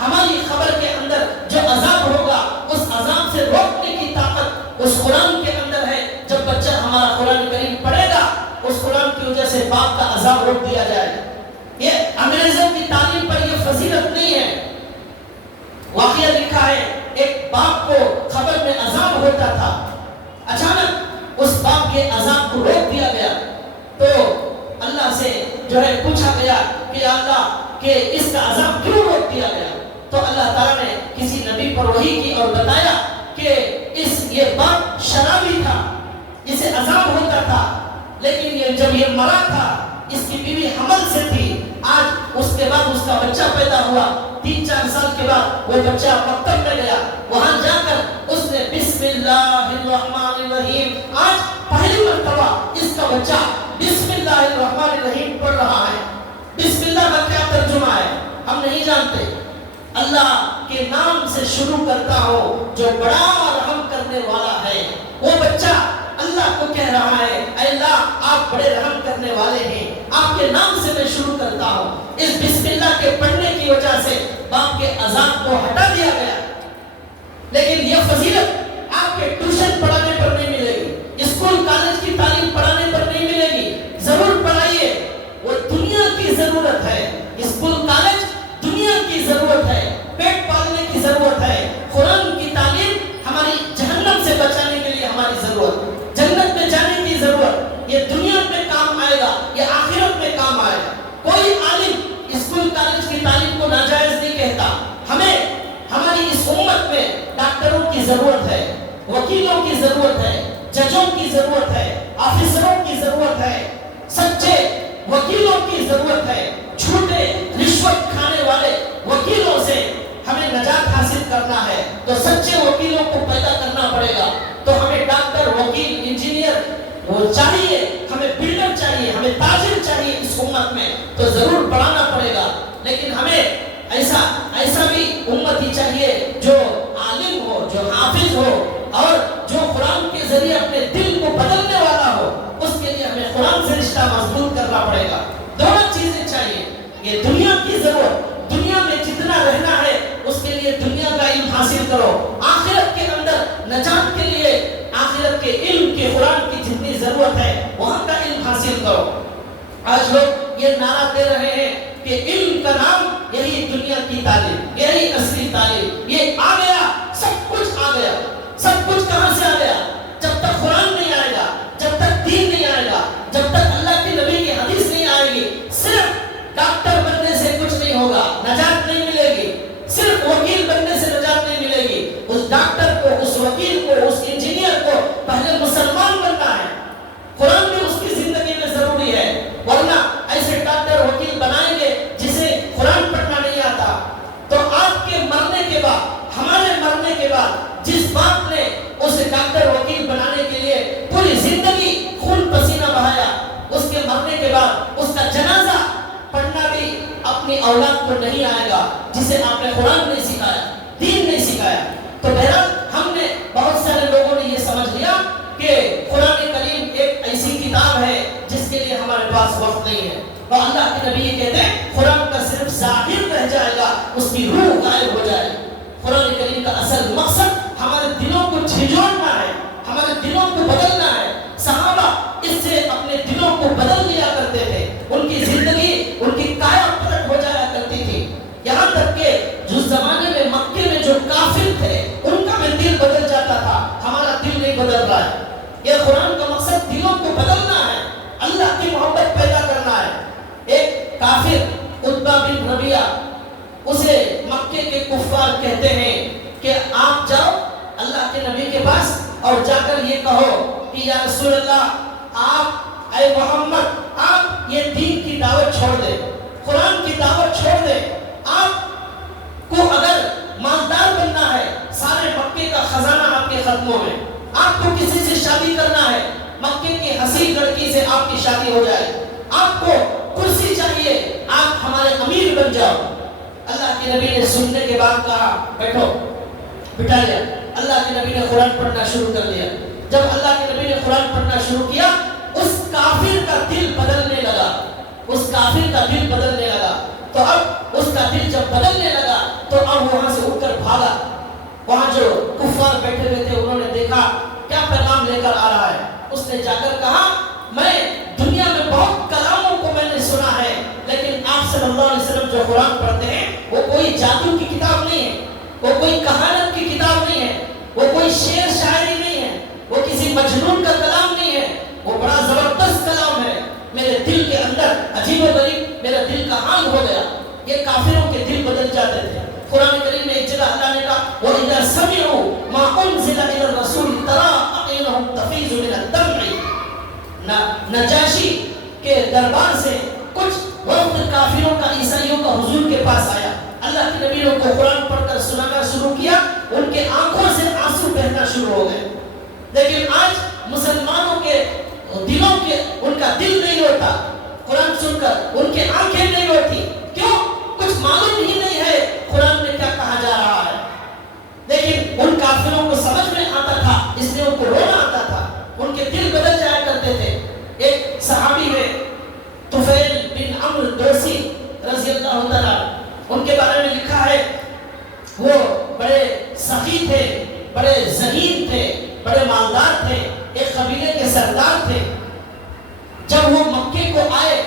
ہماری خبر کے اندر جو عذاب ہوگا اس جو ہے پوچھا گیا کہ اللہ کہ اس کا عذاب کیوں روک دیا گیا، تو اللہ تعالیٰ نے کسی نبی پر وحی کی اور بتایا کہ یہ باپ شرابی تھا، اسے عذاب ہوتا تھا، لیکن جب یہ مرا تھا اس کی بیوی حمل سے تھی، آج اس کے بعد اس کا بچہ پیدا ہوا، 3-4 سال کے بعد وہ بچہ مکتب میں گیا، وہاں جا کر اس نے بسم اللہ الرحمن الرحیم، آج پہلی مرتبہ اس کا بچہ بسم اللہ الرحمن الرحیم پڑھ رہا ہے۔ بسم اللہ کا کیا ترجمہ ہے ہم نہیں جانتے۔ اللہ کے نام سے شروع کرتا ہو جو بڑا رحم کرنے والا ہے۔ وہ بچہ اللہ کو کہہ رہا ہے اے اللہ آپ بڑے رحم کرنے والے ہیں، آپ کے نام سے میں شروع کرتا ہوں۔ اس بسم اللہ کے پڑھنے کی وجہ سے باپ کے عذاب کو ہٹا دیا گیا، لیکن یہ فضیلت آپ کے ٹیوشن پڑھانے پر نہیں ملے گی، اسکول کالج کی تعلیم پڑھانے پر نہیں ملے گی۔ ضرور پڑھائیے، وہ دنیا کی ضرورت ہے، اسکول کالج دنیا کی ضرورت ہے، پیٹ پالنے کی ضرورت ہے۔ قرآن کی تعلیم ہماری جہنم سے بچانے کے لیے ہماری ضرورت، جنت میں جانے کی ضرورت، یہ دنیا میں کام آئے گا، یہ آخرت میں کام آئے گا۔ کوئی عالم اسکول کالج کی تعلیم کو ناجائز نہیں کہتا۔ ہمیں ہماری اس امت میں ڈاکٹروں کی ضرورت ہے، وکیلوں کی ضرورت ہے، ججوں کی ضرورت ہے، آفیسروں کی ضرورت ہے، سچے وکیلوں کی ضرورت ہے۔ جھوٹے رشوت کھانے والے وکیلوں سے ہمیں نجات حاصل کرنا ہے تو سچے وکیلوں کو پیدا کرنا پڑے گا۔ تو ہمیں ڈاکٹر، وکیل، انجینئر وہ چاہیے، ہمیں بلڈر چاہیے، ہمیں تاجر چاہیے اس امت میں، تو ضرور پڑھانا پڑے گا۔ لیکن ہمیں ایسا بھی امتی چاہیے جو عالم ہو، جو حافظ ہو، اور جو قرآن کے ذریعے اپنے دل کو بدلنے والا ہو۔ اس کے لیے ہمیں قرآن سے رشتہ مضبوط کرنا پڑے گا۔ دونوں چیزیں چاہیے، یہ دنیا کی ضرورت، دنیا میں جتنا رہنا ہے اس کے لیے دنیا کا علم حاصل کرو، آخرت کے اندر نجات کے لیے آخرت کے علم کے قرآن کی جتنی ضرورت ہے وہاں کا علم حاصل کرو۔ آج لوگ یہ نعرہ دے رہے ہیں کہ علم کا نام یہی دنیا کی تعلیم، یہی اصلی تعلیم، یہ آ گیا، سب کچھ آ گیا۔ سب کچھ کہاں سے آ گیا؟ جب تک قرآن نہیں آئے گا، جب تک دین نہیں آئے گا، جب تک اللہ کے نبی کی حدیث نہیں آئے گی، صرف ڈاکٹر بننے سے کچھ نہیں ہوگا، نجات نہیں ملے گی۔ صرف وکیل بننے سے نجات نہیں ملے گی۔ اس ڈاکٹر کو، اس وکیل کو، اس انجینئر کو پہلے مسلمان بننا ہے۔ قرآن بھی اس کی زندگی میں ضروری ہے، ورنہ ایسے ڈاکٹر وکیل بنائیں گے جسے قرآن پڑھنا نہیں آتا، تو آپ کے مرنے کے بعد، ہمارے مرنے کے بعد جس باپ نے اسے ڈاکٹر وکیل بنانے کے لیے پوری زندگی خون پسینہ بہایا، اس کے مرنے کے بعد اس کا جنازہ پڑھنا بھی اپنی اولاد کو نہیں آئے گا جسے آپ نے قرآن نہیں سکھایا، دین نہیں سکھایا۔ تو بہرحال ہم نے بہت سارے لوگوں نے یہ سمجھ لیا کہ قرآن کریم ایک ایسی کتاب ہے جس کے لیے ہمارے پاس وقت نہیں ہے، اور اللہ کے نبی یہ کہتے ہیں قرآن کا صرف ظاہر رہ جائے گا، اس کی روح غائب ہو جائے۔ قرآن کریم کا اصل مقصد ہمارے دلوں کو جھنجھوڑنا ہے، ہمارے دلوں کو بدلنا ہے۔ صحابہ اس سے اپنے دلوں کو بدل لیا کرتے تھے، ان کی زندگی، ان کی کایا پلٹ ہو جایا کرتی تھی، یہاں تک کہ جس زمانے میں مکے میں جو کافر تھے ان کا بھی دل بدل جاتا تھا۔ ہمارا دل نہیں بدل رہا ہے۔ یہ قرآن کا مقصد دلوں کو بدلنا ہے، اللہ کی محبت پیدا کرنا ہے۔ ایک کافر عتبہ بن ربیعہ، اسے مکے کے کفار کہتے ہیں کہ آپ جاؤ اللہ کے نبی کے پاس اور جا کر یہ کہو کہ یا رسول اللہ، آپ اے محمد، آپ یہ دین کی دعوت چھوڑ دیں، قرآن کی دعوت چھوڑ دیں۔ آپ کو اگر مالدار بننا ہے، سارے مکے کا خزانہ آپ کے قدموں میں، آپ کو کسی سے شادی کرنا ہے، مکے کی حسین لڑکی سے آپ کی شادی ہو جائے، آپ کو کرسی چاہیے، آپ ہمارے امیر بن جاؤ۔ اللہ کے نبی نے سننے کے بعد کہا بیٹھو، بٹھا لیا۔ اللہ کے نبی نے قرآن پڑھنا شروع کر دیا۔ جب اللہ کے نبی نے قرآن پڑھنا شروع کیا، اس کافر کا دل بدلنے لگا، اس کافر کا دل بدلنے لگا۔ تو اب اس کا دل جب بدلنے لگا تو اب وہاں سے اٹھ کر بھاگا۔ وہاں جو کفار بیٹھے ہوئے تھے انہوں نے دیکھا کیا پیغام لے کر آ رہا ہے۔ اس نے جا کر کہا میں دنیا میں بہت کلاموں کو میں نے سنا ہے، لیکن آپ صلی اللہ علیہ وسلم جو قرآن پڑھتے ہیں وہ کوئی جادو کی کتاب نہیں ہے، وہ کوئی کہانت کی کتاب نہیں ہے، وہ کوئی شعر شاعری نہیں ہے، وہ کسی مجنون کا کلام نہیں ہے، وہ بڑا زبردست کلام ہے۔ میرے دل کے اندر عجیب و غریب کافروں کے دل بدل جاتے تھے. قرآن کریم میں ایک جگہ اللہ نے کہا وَإِذَا سَمِعُوا مَا أُنزِلَ إِلَى الرَّسُولِ تَرَىٰ أَعْيُنَهُمْ تَفِيضُ مِنَ الدَّمْعِ. نجاشی کے دربار سے کچھ وقت کافروں کا عیسائیوں کا حضور کے پاس آیا. اللہ کے نبی نے ان کو قرآن پڑھ کر سنانا شروع کیا. ان کے آنکھوں سے آنسو بہنا شروع ہو گئے. لیکن آج مسلمانوں کے دلوں کے ان کا دل نہیں روتا قرآن سن کر, ان کے آنکھیں نہیں روتی. کیوں؟ کچھ معلوم ہی نہیں ہے قرآن میں کیا کہا جا رہا ہے. لیکن ان کافروں کو سمجھ میں آتا تھا, اس لیے ان کو رونا آتا تھا, ان کے دل بدل جایا کرتے تھے. ایک صحابی ہے طفیل بن عمرو دوسی رضی اللہ تعالیٰ, ان کے بارے میں لکھا ہے وہ بڑے سخی تھے, بڑے ذہین تھے, بڑے مالدار تھے, ایک قبیلے کے سردار تھے. جب وہ مکے کو آئے,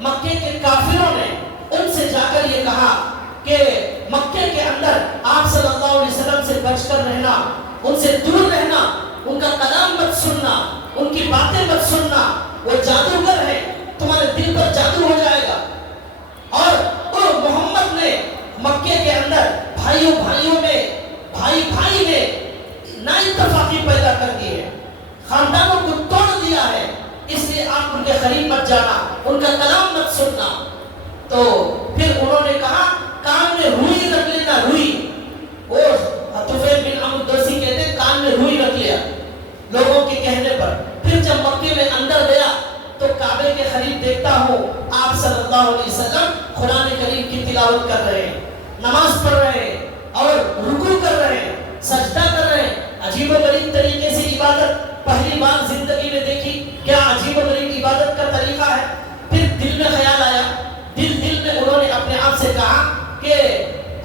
مکے کے کافروں نے ان سے جا کر یہ کہا کہ مکے کے اندر آپ صلی اللہ علیہ وسلم سے بچ کر رہنا, ان سے دور رہنا, ان کا کلام مت سننا, ان کی باتیں مت سننا, وہ جادوگر ہے, تمہارے دل پر جادو ہو جائے گا. اور وہ محمد نے مکے کے اندر بھائیوں میں, بھائی میں نااتفاقی پیدا کر دی ہے, خاندانوں کو توڑ دیا ہے, اس لیے آپ ان کے قریب مت جانا, ان کا کلام مت سننا. تو پھر انہوں نے کہا کان میں روئی رکھ لینا, روئی. وہ طفیل بن عمرو دوسی کہتے ہیں کان میں روئی رکھ لیا لوگوں کے کہنے پر. پھر جب مکے میں اندر گیا تو کعبے کے قریب دیکھتا ہوں آپ صلی اللہ علیہ وسلم قرآن کریم کی تلاوت کر رہے ہیں, نماز پڑھ رہے ہیں اور رکوع کر رہے ہیں, سجدہ کر رہے ہیں. عجیب و غریب طریقے سے عبادت, پہلی بار زندگی میں دیکھی, کیا عجیب و غریب عبادت کا طریقہ ہے. پھر دل میں خیال آیا, دل میں انہوں نے اپنے آپ سے کہا کہ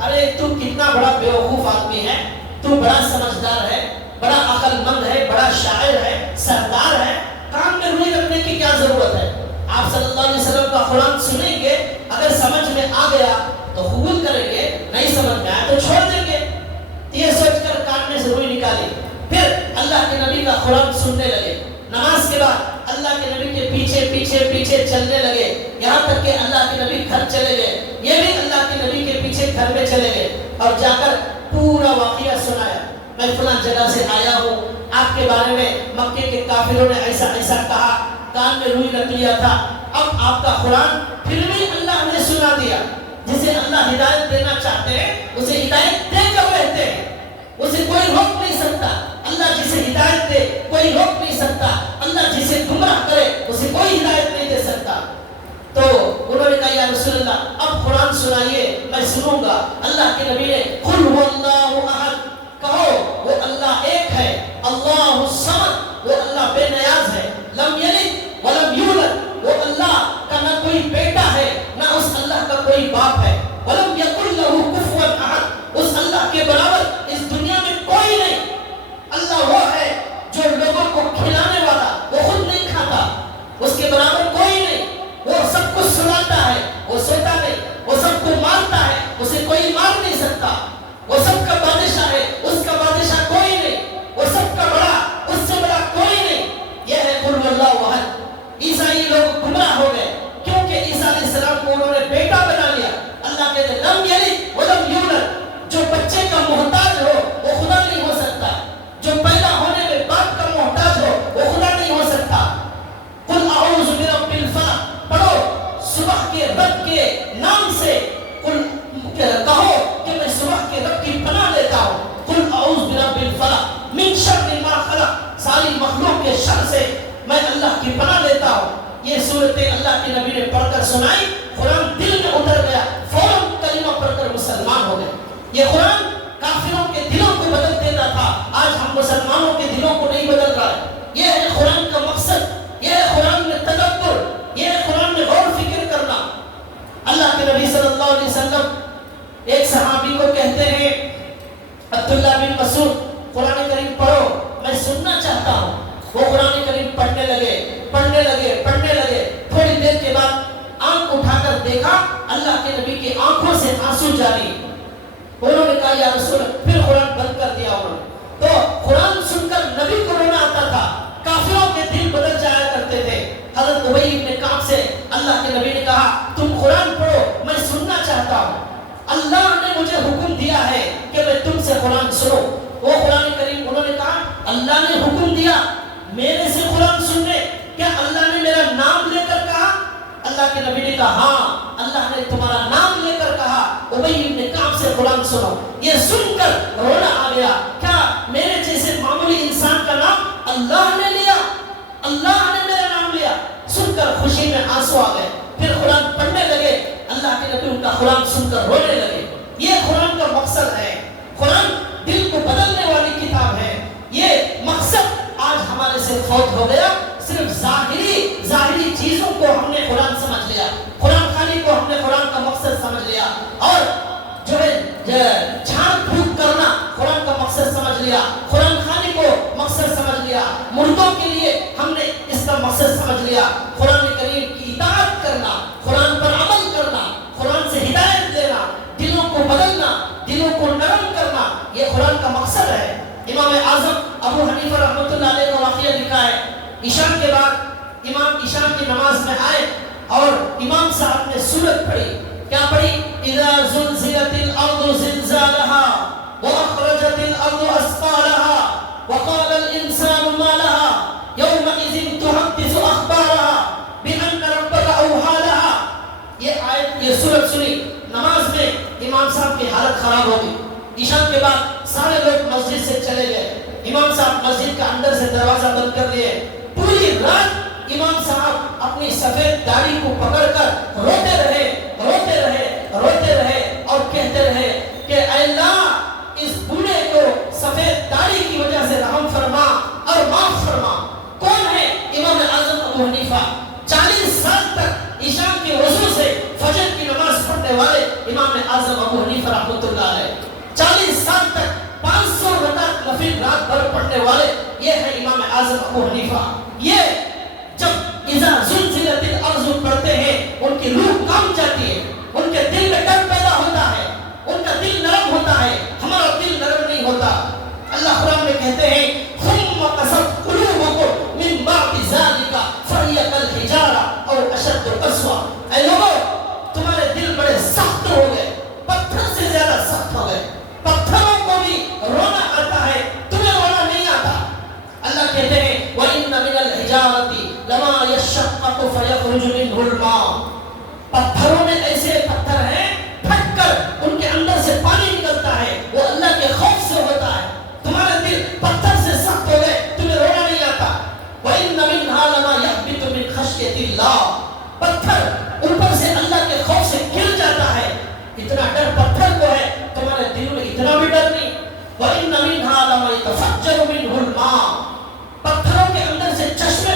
ارے تو کتنا بڑا بیوقوف آدمی ہے, تو بڑا سمجھدار ہے, بڑا عقل مند ہے, بڑا شاعر ہے, سردار ہے, کان میں روئی رکھنے کی کیا ضرورت ہے. آپ صلی اللہ علیہ وسلم کا قرآن سنیں گے, اگر سمجھ میں آ گیا تو قبول کریں گے, نہیں سمجھ میں آیا تو چھوڑ دیں گے. یہ سوچ کر کان میں سے روئی نکالی. پھر اللہ کے نبی کا قرآن سننے لگے. نماز کے بعد اللہ کے نبی کے پیچھے چلنے لگے, یہاں تک کہ اللہ کے نبی گھر چلے گئے. یہ بھی اللہ کے نبی کے پیچھے گھر میں چلے گئے اور جا کر پورا واقعہ سنایا. میں فلاں جگہ سے آیا ہوں, آپ کے بارے میں مکے کے کافروں نے ایسا کہا, کان میں روئی رکھ لیا تھا. اب آپ کا قرآن پھر بھی اللہ نے سنا دیا. جسے اللہ ہدایت دینا چاہتے ہیں اسے ہدایت دے کر رہتے ہیں, اسے کوئی روک نہیں سکتا. اللہ جسے ہدایت دے کوئی روک نہیں سکتا, اللہ جسے گمراہ کرے اسے کوئی ہدایت نہیں دے سکتا. تو انہوں نے کہا یا رسول اللہ اب قرآن سنائیے, میں سنوں گا. اللہ کے نبی نے قل هو اللہ احد, کہو وہ اللہ ایک ہے, اللہ الصمد, وہ اللہ بے نیاز ہے, لم یلد ولم یولد, وہ اللہ کا نہ کوئی بیٹا ہے نہ اس اللہ کا کوئی باپ ہے, ولم یکن لہ کفوا احد, اس اللہ کے برابر اس دنیا میں کوئی نہیں. اللہ وہ ہے جو لوگوں کو کھلانے والا, وہ خود نہیں کھاتا, اس کے برابر کوئی نہیں. وہ سب کو سناتا ہے, وہ سوتا نہیں, وہ سب کو مارتا ہے, اسے کوئی مار نہیں سکتا. وہ سب کا بادشاہ ہے, اس کا بادشاہ کوئی نہیں. وہ سب کا بڑا, اس سے بڑا کوئی نہیں. یہ ہے قل هو اللہ احد. عیسائی لوگ گمراہ ہو گئے کیونکہ عیسیٰ علیہ السلام کو انہوں نے بیٹا بنا لیا. اللہ کہتے ہیں لم یلد ولم یولد, جو بچے کا محتاج ہو وہ خدا نہیں ہو سکتا, جو پیدا ہونے میں باپ کا محتاج ہو وہ خدا نہیں ہو سکتا. قل اعوذ برب الفلق, پڑھو صبح کے رب کے نام سے, کہو کہ میں صبح کے رب کی پناہ لیتا ہوں. قل اعوذ برب الفلق من شر ما خلق, ساری مخلوق کے شر سے میں اللہ کی پناہ لیتا ہوں. یہ صورتیں اللہ کے نبی نے پڑھ کر سنائی, قرآن دل میں اتر گیا, فوراً کلمہ پڑھ کر مسلمان ہو گئے. یہ قرآن کافروں کے دلوں کو بدل دیتا تھا, آج ہم مسلمانوں کے دلوں کو نہیں بدل رہا ہے. یہ ہے قرآن کا مقصد, یہ ہے قرآن میں تدبر, یہ ہے قرآن میں غور فکر کرنا. اللہ کے نبی صلی اللہ علیہ وسلم ایک صحابی کو کہتے ہیں عبداللہ بن مسعود قرآن کریم پڑھو, میں سننا چاہتا ہوں. وہ قرآن کریم پڑھنے لگے. تھوڑی دیر کے بعد آنکھ اٹھا کر دیکھا, اللہ کے نبی کی آنکھوں سے آنسو جاری. انہوں نے کہا یا رسول, پھر قرآن بند کر دیا انہوں نے. تو قرآن سن کر نبی کو رونا آتا تھا, کافروں کے دل بدل جایا کرتے تھے. حضرت ابی بن کعب سے اللہ کے نبی نے کہا تم قرآن پڑھو, میں سننا چاہتا ہوں. اللہ نے مجھے حکم دیا ہے کہ میں تم سے قرآن سنوں. وہ قرآن کریم انہوں نے کہا اللہ نے حکم دیا میرے سے قرآن سننے. کیا اللہ نے میرا نام لے کر کہا؟ اللہ کے نبی نے کہا ہاں اللہ نے تمہارا نام لے کر کہا ابی بن کعب سے قرآن سنو. یہ سن کر رونا آ گیا. کیا میرے جیسے معمولی انسان کا نام اللہ نے لیا؟ اللہ نے میرا نام لیا. سن کر خوشی میں آنسو آ گئے. پھر قرآن پڑھنے لگے. اللہ کے نبی ان کا قرآن سن کر رونے لگے. یہ قرآن کا مقصد ہے. قرآن دل کو بدلنے والی کتاب ہے. یہ مقصد آج ہمارے سے فوت ہو گیا. صرف ظاہری چیزوں کو ہم نے قرآن سمجھ لیا. قرآن خوانی کو ہم نے قرآن کا مقصد سمجھ لیا. اور جو ہے جھاڑ پھونک کرنا قرآن کا مقصد سمجھ لیا. قرآن خوانی کو مقصد سمجھ لیا. مردوں کے لیے ہم نے اس کا مقصد سمجھ لیا. قرآن کریم کی اطاعت کرنا, قرآن پر عمل کرنا, قرآن سے ہدایت لینا, دلوں کو بدلنا, دلوں کو نرم کرنا, یہ قرآن کا مقصد ہے. امام اعظم ابو حنیفہ رحمۃ اللہ علیہ کا واقعہ لکھا ہے. عشاء کے بعد امام عشاء کی نماز میں آئے اور امام صاحب نے سورت پڑھی. کیا پڑھی؟ اذا زلزلت الارض زلزالها واخرجت الارض اثقالها وقال الانسان ما لها يومئذ تحدث اخبارها بان ربك اوحى لها. یہ آیت یہ سورت سنی. نماز میں امام صاحب کی حالت خراب ہو گئی. عشاء کے بعد سارے لوگ مسجد سے چلے گئے. امام صاحب مسجد کا اندر سے دروازہ بند کر لیے. پوری رات امام صاحب اپنی سفید داڑھی کو پکڑ کر روتے رہے اور کہتے رہے کہ اے اللہ اس بوڑھے کو سفید داڑھی کی وجہ سے رحم فرما اور معاف فرما. کون ہے؟ امام اعظم ابو حنیفہ. 40 سال تک عشاء کے وضو سے فجر کی نماز پڑھنے والے امام اعظم ابو حنیفہ رحمۃ اللہ علیہ. 40 سال تک 500 رکعت نفل رات بھر پڑھنے والے یہ ہے امام اعظم ابو حنیفہ. یہ جب اذا زلزلت الارض پڑھتے ہیں ان کی روح کام جاتی ہے, ان کے دل میں ڈر پیدا ہوتا ہے, ان کا دل نرم ہوتا ہے. ہمارا دل نرم نہیں ہوتا. اللہ قرآن میں کہتے ہیں ثم قست قلوبكم من بعد ذلك فهي كالحجارة او اشد قسوة. اے لوگوں تمہارے دل بڑے سخت ہو گئے, پتھر سے زیادہ سخت ہو گئے. پتھروں کو بھی رونا آتا ہے, تمہیں رونا نہیں آتا. اللہ کہتے ہیں وَإِنَّ مِنَ الْحِجَارَةِ لَمَا يَشَّقَّقُ فَيَخْرُجُ مِنْهُ الْمَاءُ. پتھروں میں ایسے پتھر ہیں پھٹ کر ان کے اندر سے پانی نکلتا ہے. وہ اللہ کے خوف سے ہوتا ہے. تمہارے دل پتھر سے سخت ہو گئے, تمہیں رونا نہیں آتا. وَإِنَّ مِنْهَا لَمَا يَهْبِطُ مِنْ خَشْيَةِ اللَّهِ. پتھر اوپر سے اللہ کے خوف سے گر جاتا ہے. اتنا ڈر پتھر کو ہے, تمہارے دل میں اتنا بھی ڈر نہیں. وَإِنَّ مِنْهَا لَمَا يَتَفَجَّرُ مِنْهُ الْمَاءُ. پتھروں کے اندر سے چشمے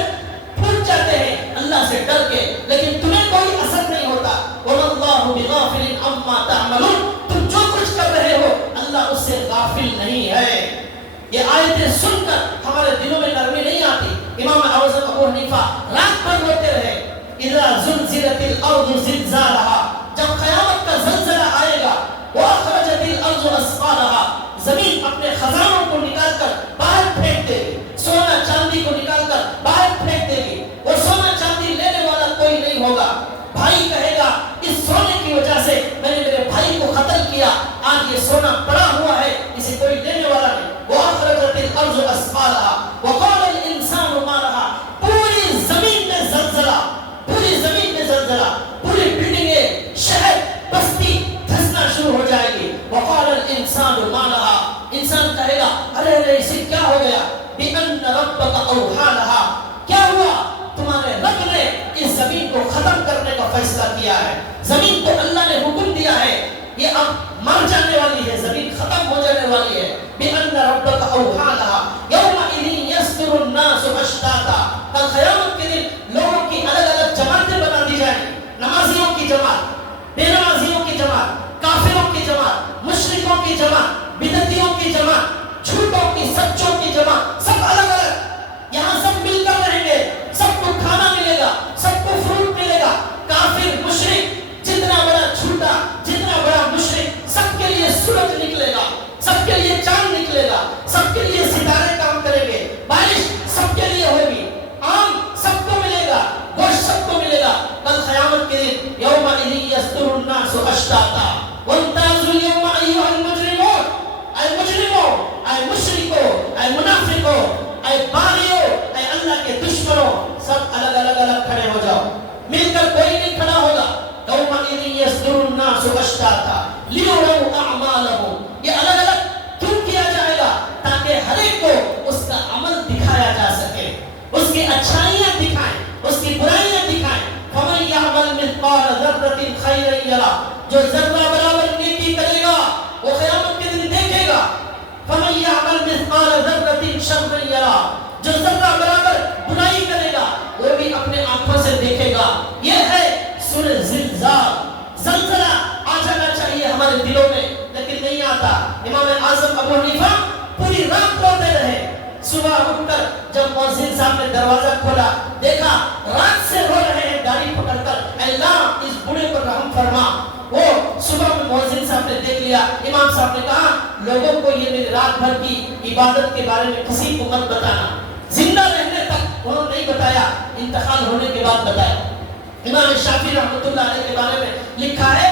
پھوٹ جاتے ہیں اللہ سے ڈر کے, لیکن تمہیں کوئی اثر نہیں ہوتا. وَمَا اللَّهُ بِغَافِلٍ عَمَّا تَعْمَلُونَ. تم جو کچھ کر رہے ہو اللہ اس سے غافل نہیں ہے. یہ آیتیں سن کر ہمارے دلوں میں نرمی نہیں آتی. امام اعظم ابو حنیفہ رات بھر روتے رہے. اذا زلزلت الارض زلزالها. جب قیامت کا زلزلہ آئے گا واخرجت الارض اثقالها. زمین اپنے خزانوں کو نکال کر باہر پھینک دے گی, سونا چاندی کو نکال کر باہر پھینک دے گی. اور سونا چاندی لینے والا کوئی نہیں ہوگا. بھائی کہے گا اس سونے کی وجہ سے میں نے میرے بھائی کو قتل کیا, آج یہ سونا پڑا ہوا ہے, اسے کوئی لینے والا نہیں. وَأَخْرَجَتِ الْأَرْضُ أَثْقَالَهَا وَقَالَ الْإِنسَانُ مَا لَهَا. پوری زمین میں زلزلہ, پوری زمین میں زلزلہ, پوری بلڈنگیں, شہر, بستی دھسنا شروع ہو جائے گی. وَقَالَ الْإِنسَانُ مَا لَهَا. انسان کہے گا ارے ارے اسے کیا ہو گیا. بِأَنَّ رَبَّكَ أَوْحَىٰ لَهَا. کیا ہوا؟ تمہارے رب نے اس زمین کو ختم کرنے کا فیصلہ کیا ہے. زمین کو اللہ نے حکم دیا ہے یہ اب مر جانے والی ہے, زمین ختم ہو جانے والی ہے. بِأَنَّ رَبَّكَ أَوْحَىٰ لَهَا يَوْمَئِذٍ يَصْدُرُ النَّاسُ أَشْتَاتًا. کل قیامت کے دن لوگوں کی الگ الگ جماعتیں بنا دی جائیں گی. نمازیوں کی جماعت, بے نمازیوں کی جماعت, کافروں کی جماعت, مشرکوں کی جماعت, بدعتیوں کی جماعت, جھوٹوں کی سچوں کی جماعت, سب الگ الگ. یہاں سب مل کر رہیں گے, سب کو کھانا ملے گا, سب کو فروٹ ملے گا. کافر مشرک جتنا بڑا جھوٹا, جتنا بڑا مشرک, سب کے لیے سورج نکلے گا, سب کے لیے چاند نکلے گا, سب کے لیے ستارے کام کریں گے, بارش سب کے لیے ہوگی, آم سب کو ملے گا, گوشت سب کو ملے گا. کل قیامت کے دن یومئذ یصدر الناس اشتاتا وامتاز خیرا یرا، جو ذرہ برابر نیکی کرے گا وہ قیامت کے دن دیکھے گا. فمن یعمل مثقال ذرۃ شرا یرا، جو ذرہ برابر برائی کرے گا وہ بھی اپنے آنکھوں سے دیکھے گا. یہ ہے سورہ زلزال. زلزلہ آ جانا چاہیے ہمارے دلوں میں لیکن نہیں آتا. امام اعظم ابو حنیفہ پوری رات روتے رہے. صبح اٹھ کر جب مؤذن صاحب نے دروازہ کھولا دیکھا رات سے رو رہے ہیں داڑھی پکڑ کر، اے اللہ اس بوڑھے پر رحم فرما. وہ صبح میں مؤذن صاحب نے دیکھ لیا. امام صاحب نے کہا لوگوں کو یہ میری رات بھر کی عبادت کے بارے میں کسی کو مت بتانا. زندہ رہنے تک انہوں نے نہیں بتایا، انتقال ہونے کے بعد بتایا. امام شافعی رحمۃ اللہ علیہ کے بارے میں لکھا ہے،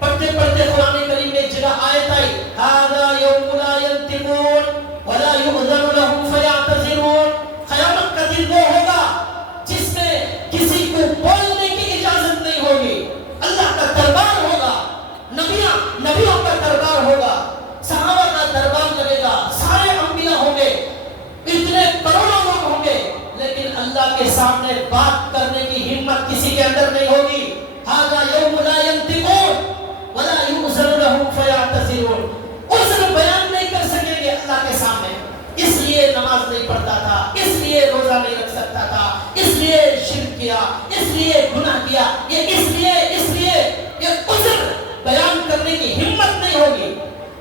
پڑھتے پڑھتے قرآن کریم میں ایک جگہ آیت آئی، ھذا یوم لا ینطقون ولا یؤذن لهم فیعتذرون. قیامت کا دن وہ ہوگا جس میں کسی کو بولنے کی اجازت نہیں ہوگی. اللہ کا دربار ہوگا، نبیوں کا دربار ہوگا، صحابہ کا دربار لگے گا، سارے انبیاء ہوں گے، اتنے کروڑوں لوگ ہوں گے، لیکن اللہ کے سامنے بات کرنے کی ہمت کسی کے اندر نہیں ہوگی. ھذا یوم لا ینطقون ولا یؤذن لهم فیعتذرون. عذر بیان نہیں کر سکیں گے اللہ کے سامنے. اس لیے نماز نہیں پڑھتا تھا، اس لیے روزہ نہیں رکھ سکتا تھا، اس لیے شرک کیا، اس لیے گناہ کیا، یہ اس لیے یہ عذر بیان کرنے کی ہمت نہیں ہوگی،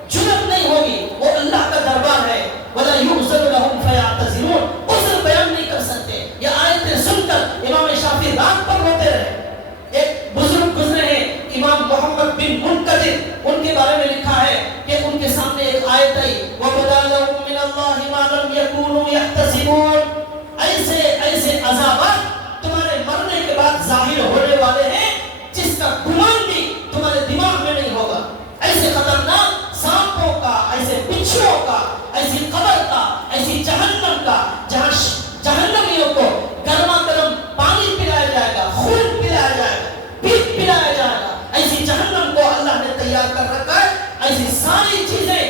جرأت نہیں ہوگی. وہ اللہ کا دربار ہے. ولا یؤذن لهم فیعتذرون. عذر بیان نہیں کر سکتے. یہ آیتیں سن کر امام شافعی رات پر روتے رہے. ایک بزرگ گزرے ہیں امام محمد بن منکدر، ان کے بارے میں لکھا ہے کہ ان کے سامنے ایک آیت آئی، وَبَدَا لَهُم مِّنَ اللَّهِ مَا لَمْ يَكُونُوا يَحْتَسِبُونَ. ایسے عذابات تمہارے مرنے کے بعد ظاہر ہونے والے ہیں جس کا گمان بھی تمہارے دماغ میں نہیں ہوگا. ایسے خطرناک سانپوں کا، ایسے بچھوؤں کا، ایسی قبر کا، ایسی جہنم کا، جہاں جہنمیوں کو گرما گرم پانی پلایا جائے گا، خون پلایا جائے گا، پیٹ پلایا جائے گا. ایسی جہنم کو اللہ نے تیار کر رکھا ہے. ایسی ساری چیزیں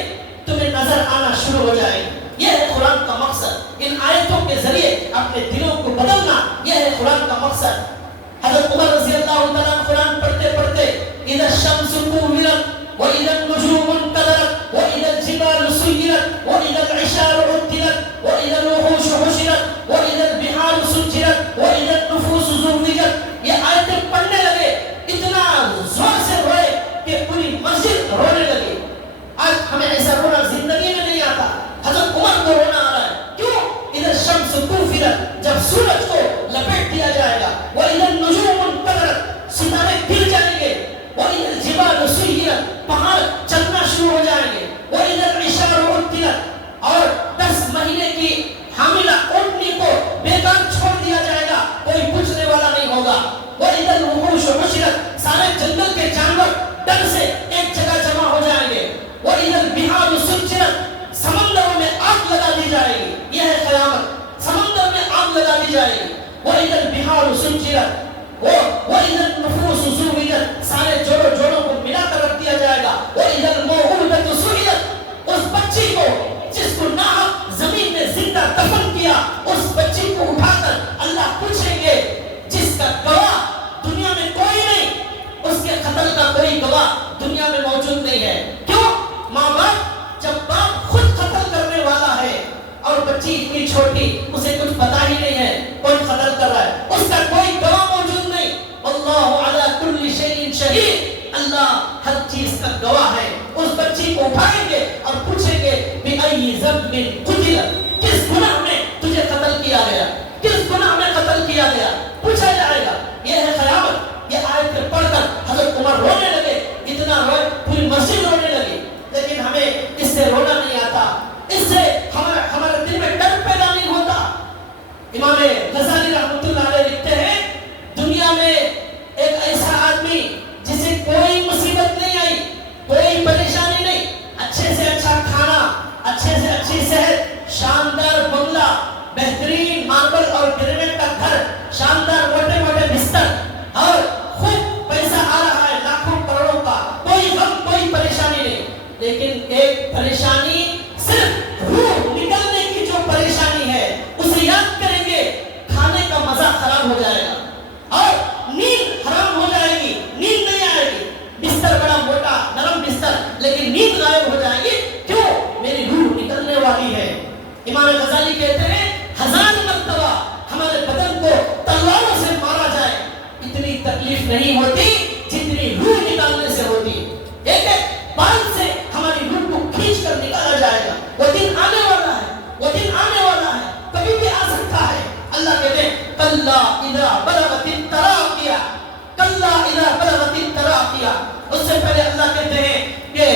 تمہیں نظر آنا شروع ہو جائیں گی. یہ ہے قرآن کا مقصد. ان آیتوں کے ذریعے اپنے دلوں کو بدلنا، یہ ہے قرآن کا مقصد. حضرت عمر رضی اللہ تعالیٰ قرآن پڑھتے پڑھتے اذا الشمس كورت واذا النجوم انكدرت واذا الجبال سيرت واذا العشار عطلت واذا الوحوش حشرت واذا البحار سجرت واذا النفوس زوجت. یہ آیتیں پڑھنے لگے، اتنا زور سے روئے کہ پوری مسجد رونے لگی. آج ہمیں ایسا رونا زندگی میں نہیں آتا. حضرت عمر کو رونا آ رہا ہے. کیوں؟ اذا الشمس كورت، جب سورج کو لپیٹ دیا جائے گا، واذا النجوم انكدرت، ستارے گر جائیں گے، واذا الجبال سيرت، پہاڑ چلنا شروع ہو جائیں گے، واذا العشار عطلت، اور 10 مہینے کی حاملہ اونٹنی کو بیکار چھوڑ دیا جائے گا، کوئی پوچھنے والا نہیں ہوگا. واذا الوحوش حشرت، سارے جنگل کے جانور ڈر سے ایک جگہ جمع ہو جائیں گے. واذا البحار سجرت، سمندروں میں آگ لگا دی جائے گی. یہ ہے قیامت، سمندر میں آگ لگا دی جائے گی. واذا البحار سجرت واذا النفوس زوجت، سارے جوڑوں کو ملا کر رکھ دیا جائے گا. واذا الموءودۃ سئلت، اس بچی کو جس کو ناحق زمین میں زندہ دفن کیا، اس بچی کو اٹھا کر اللہ پوچھیں گے جس کا گواہ دنیا میں کوئی نہیں، اس کے قتل کا کوئی گواہ دنیا میں موجود نہیں ہے. کیوں؟ ماں باپ، جب باپ خود قتل کرنے والا ہے اور بچی اتنی چھوٹی، اسے کچھ پتا ہی نہیں ہے کوئی قتل کر رہا ہے، اس کا کوئی گواہ موجود نہیں. اللہ علی کل شیء شہید، اللہ ہر چیز کا گواہ ہے. اس بچی کو اٹھائیں گے اور پوچھیں گے بِأَيِّ ذَنبٍ قُتِلَتْ، کس گناہ میں تجھے قتل کیا گیا، کس گناہ میں قتل کیا گیا، پوچھا جائے گا. یہ ہے قیامت. یہ آیت پڑھ کر حضرت عمر رونے لگے، اتنا روئے پوری مسجد رونے لگی. لیکن ہمیں اس سے رونا نہیں آتا، اس سے ہمارے دل میں ڈر پیدا نہیں ہوتا. امام غزالی رحمۃ اللہ علیہ لکھتے ہیں، دنیا میں ایک ایسا آدمی جسے کوئی مصیبت نہیں آئی، کوئی پریشانی نہیں، اچھے سے اچھا کھانا، اچھے سے اچھی صحت، شاندار بنگلہ، بہترین ماربل اور گرینیٹ کا گھر، شاندار موٹے موٹے بستر، اور خوب پیسہ آ رہا ہے لاکھوں کروڑوں کا، کوئی غم کوئی پریشانی نہیں. لیکن ایک پریشانی صرف روح نکلنے کی جو پریشانی ہے، اسے یاد کریں گے، کھانے کا مزہ خراب ہو جائے گا اور نیند حرام ہو جائے گی، نیند نہیں آئے امام غزالی کہتے ہیں 1000 مرتبہ ہمارے بدن کو تلواروں سے مارا جائے اتنی تکلیف نہیں ہوتی جتنی روح نکالنے سے ہوتی. ایک ایک بال سے ہماری روح کو کھینچ کر نکالا جائے گا. وہ دن آنے والا ہے, وہ دن آنے والا ہے, کبھی بھی آ سکتا ہے. اللہ کہتے ہیں کلا اذا بلغت التراقیہ, کلا اذا بلغت التراقیہ. اس سے پہلے اللہ کہتے ہیں کہ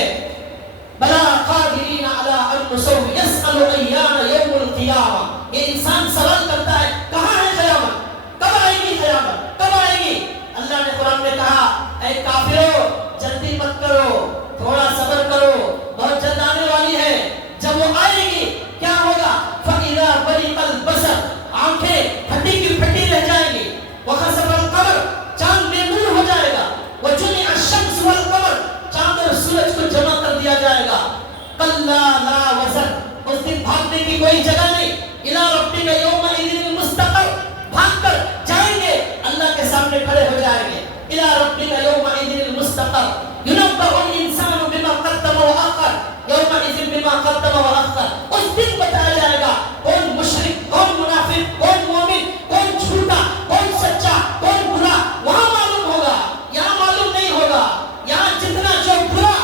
بلا قادرین علی ان نسوی یسأل ایان یوم القیامہ. یہ انسان سوال کرتا ہے کہاں ہے قیامت, کب آئے گی قیامت, کب آئے گی. اللہ نے قرآن میں کہا اے کافرو جلدی مت کرو, تھوڑا صبر کرو, بہت جلد آنے والی ہے. جب وہ آئے گی کیا ہوگا؟ فَإِذَا بَرِقَ الْبَصَرُ, آنکھیں پھٹی کی پھٹی رہ جائیں گی. وَخَسَفَ الْقَمَرُ, چاند بے نور ہو جائے گا. وَجُمِعَ الشَّمْسُ وَالْقَمَرُ, چاند اور سورج کو جمع کر دیا جائے گا. کَلَّا لَا وَزَرَ, اس دن بھاگنے کی کوئی جگہ نہیں. إِلَىٰ رَبِّكَ يَوْمَئِذٍ الْمُسْتَقَرُّ, بھاگ کر جائیں گے, اللہ کے سامنے کھڑے ہو جائیں گے. إِلَىٰ رَبِّكَ يَوْمَئِذٍ الْمُسْتَقَرُّ يُنَبَّأُ الْإِنسَانُ بِمَا قَدَّمَ وَأَخَّرَ يَوْمَئِذٍ بِمَا قَدَّمَ وَأَخَّرَ. اس دن بتایا جائے گا کون مشرک, کون منافق, کون مومن, کون جھوٹا, کون سچا, کون برا. وہاں معلوم ہوگا, یہاں معلوم نہیں ہوگا. یہاں جتنا جو برا,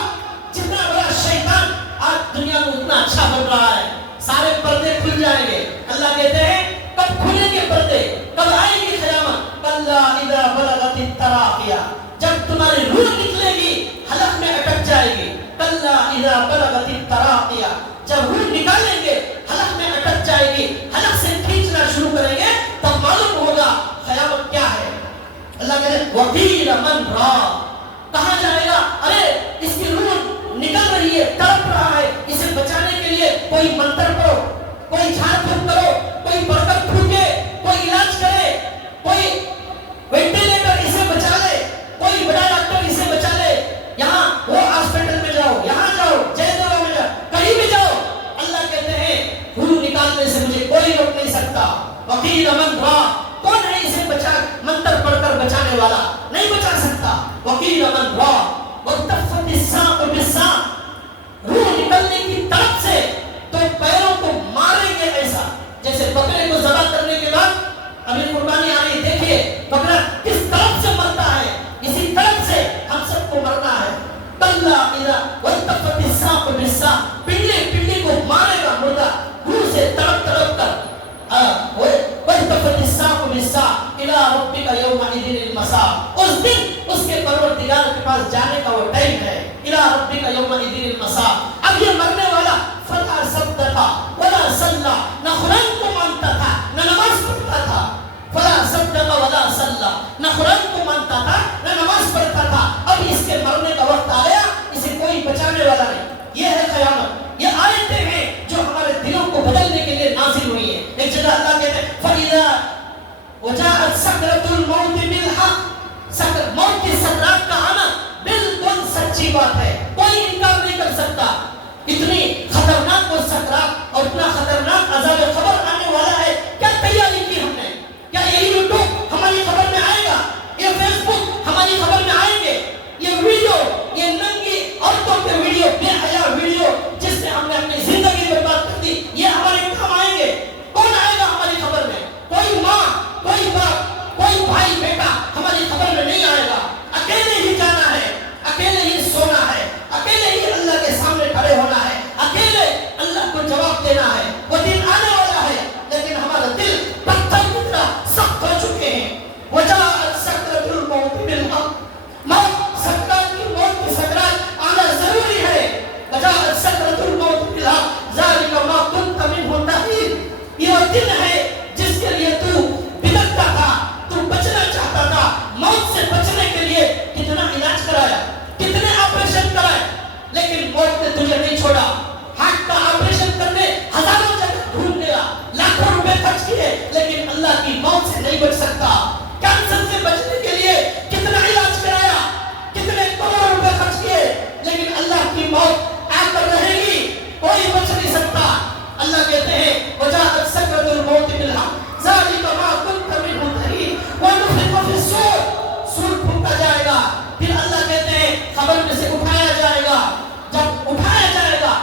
جتنا بڑا شیطان آج دنیا میں اتنا اچھا بن رہا ہے. سارے پردے کھل جائیں گے. اللہ کہتے ہیں کب کھلیں گے پردے, کب آئے گی قیامت؟ کلا اذا بلغت التراقیہ, جب تمہاری روح نکلے گی حلق میں اٹک جائے گی. کلا اذا بلغت التراقیہ, جب روح نکالیں گے حلق میں اٹک جائے گی, حلق سے کھینچنا شروع کریں گے تب معلوم ہوگا قیامت کیا ہے. اللہ کہتے ہیں وقیل من راق, کہا جائے گا ارے اس کی روح نکل رہی ہے, تڑپ رہا ہے, اسے بچانے کے لیے کوئی منتر کرو, کوئی جھاڑ پھونک کرو, کوئی برکت پھونکے, کوئی علاج کرے, کوئی وینٹیلیٹر اسے بچا لے, کوئی بڑا ڈاکٹر اسے بچا لے. یہاں وہ ہاسپٹل میں جاؤ, یہاں جاؤ, جے دیوا میں جاؤ, کہیں بھی جاؤ. اللہ کہتے ہیں روح نکالنے سے مجھے کوئی روک نہیں سکتا. وقیل من راق, کون ہے اسے بچا, منتر پڑھ کر بچانے والا, نہیں بچا سکتا. وقیل من راق والتفت الساق بالساق, روح نکلنے کی طرف سے تو پیروں کو ماریں گے ایسا جیسے بکرے کو ذبح کرنے کے بعد ابھی قربانی آ رہی, دیکھیے بکرا کس طرف سے مرتا ہے, اسی طرف سے ہم سب کو مرنا ہے. کلا اذا والتفت الساق بالساق, پنڈلی کو مارے گا مردہ روح سے تڑپ تڑپ کر. والتفت الساق بالساق الى ربك يومئذ المساق, اس دن اس کے پروردگار کے پاس جانے کا وہ ٹائم ہے. الى ربك يومئذ المساق. اب یہ مرنے والا فلا صدق ولا صلى, نہ قرآن کو مانتا تھا نہ نماز پڑھتا تھا. فلا صدق ولا صلى, نہ قرآن کو مانتا تھا نہ نماز پڑھتا تھا. اب اس کے مرنے کا وقت آ گیا, اسے کوئی بچانے والا نہیں. یہ ہے قیامت. یہ آیتیں ہیں جو ہمارے دلوں کو بدلنے کے لیے نازل ہوئی ہیں. ایک جگہ اللہ کہتے ہیں فَإِذَا وَجَاءَتْ سَكْرَةُ الْمَوْتِ بِالْحَقِّ, موت کی سکرات کا آنا بالکل سچی بات ہے, کوئی انکار نہیں کر سکتا. اتنی خطرناک وہ سکرات اور اتنا خطرناک عذاب قبر آنے والا ہے. کیا تیاری کی ہم نے؟ کیا یہ یوٹیوب ہماری خبر میں آئے گا, یہ فیس بک ہماری خبر میں آئیں گے, یہ ویڈیو, یہ ننگی عورتوں کے ویڈیو, بے حیا ویڈیو جس سے ہم نے اپنی زندگی برباد کر دی, یہ ہمارے کام آئیں گے؟ کون آئے گا ہماری خبر میں؟ کوئی ماں, کوئی باپ, کوئی بھائی بیٹا ہماری خبر میں نہیں آئے گا. اکیلے ہی جانا ہے, اکیلے ہی سونا ہے, اکیلے ہی اللہ کے سامنے کھڑے ہونا ہے, اکیلے اللہ کو جواب دینا ہے. وہ دن آنے والا ہے لیکن ہمارا دل پتھر کی طرح سخت ہو چکے ہیں. وجاءت سکرۃ الموت بالحق, موت سکرات کی, موت کی سکرات آنا ضروری ہے. وجاءت سکرۃ الموت بالحق ذلک ما كنت منه تحید, یہ وہ دن ہے جس کے لیے تو بلکتا تھا, تو بچنا چاہتا تھا. موت سے بچنے کے لیے کتنا علاج کرایا, کتنے آپریشن کرائے, لیکن موت نے تجھے نہیں چھوڑا. ہارٹ کا آپریشن کرنے ہزاروں جگہ ڈھونڈ گیا, لاکھوں روپے خرچ کیے, لیکن اللہ کی موت سے نہیں بچ سکتا. کینسر سے بچنے کے لیے کتنا علاج کرایا, کتنے کروڑوں روپے خرچ کیے, لیکن اللہ کی موت آ کر رہے گی, کوئی بچ نہیں سکتا. اللہ کہتے ہیں وجاءت سکرۃ الموت بالحق ذلک ما كنت منه تحید ونفخ فی الصور, سور پھونکا جائے گا. پھر اللہ کہتے ہیں قبر میں سے اٹھایا جائے گا. جب اٹھایا جائے گا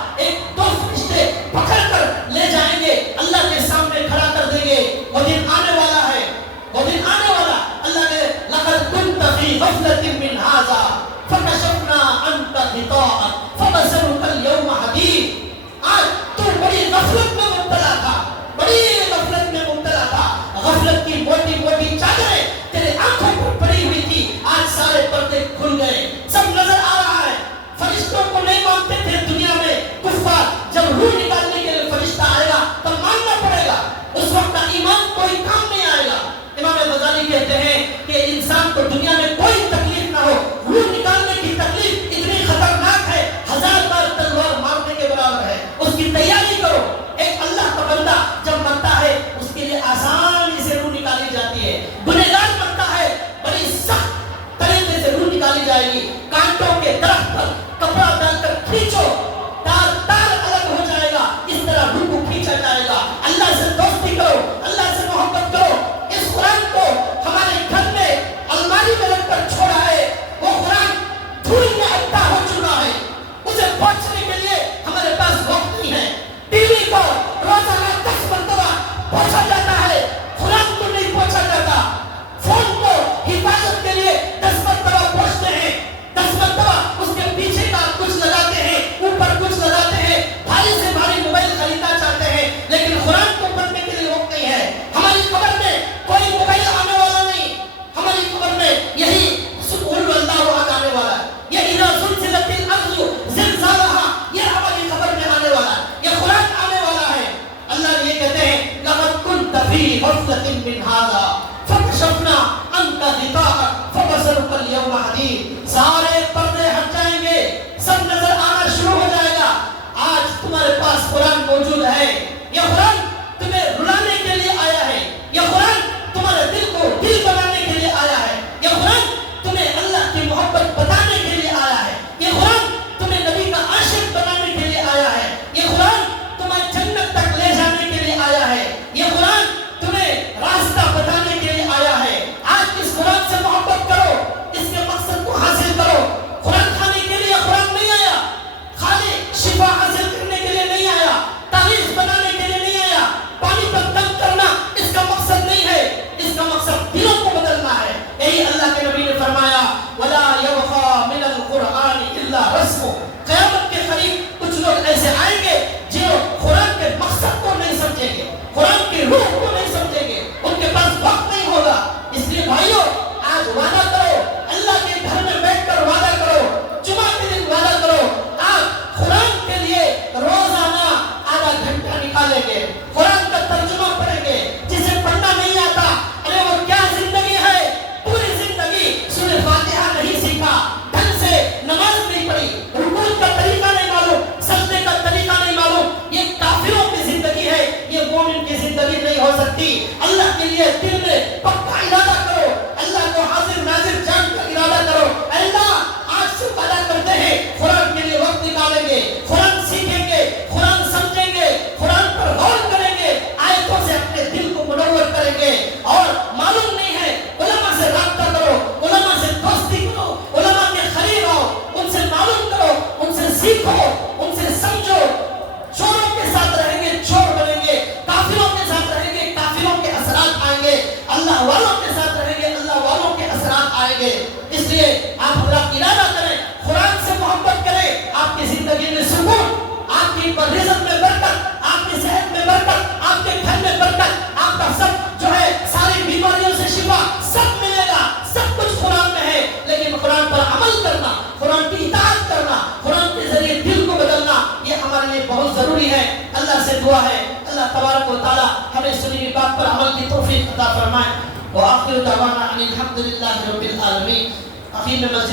کی رزق میں برکت، آپ کی صحت میں برکت، آپ کے گھر میں برکت، آپ کا سب جو ہے ساری بیماریوں سے شفا سب ملے گا، سب کچھ قرآن میں ہے. لیکن قرآن پر عمل کرنا، قرآن کی اطاعت کرنا، قرآن کے ذریعے دل کو بدلنا، یہ ہمارے لیے بہت ضروری ہے. اللہ سے دعا ہے اللہ تبارک و تعالی ہمیں سنی ہوئی بات پر عمل کی توفیق عطا فرمائے. وآخر دعوانا ان الحمد للہ رب العالمین. اخیر میں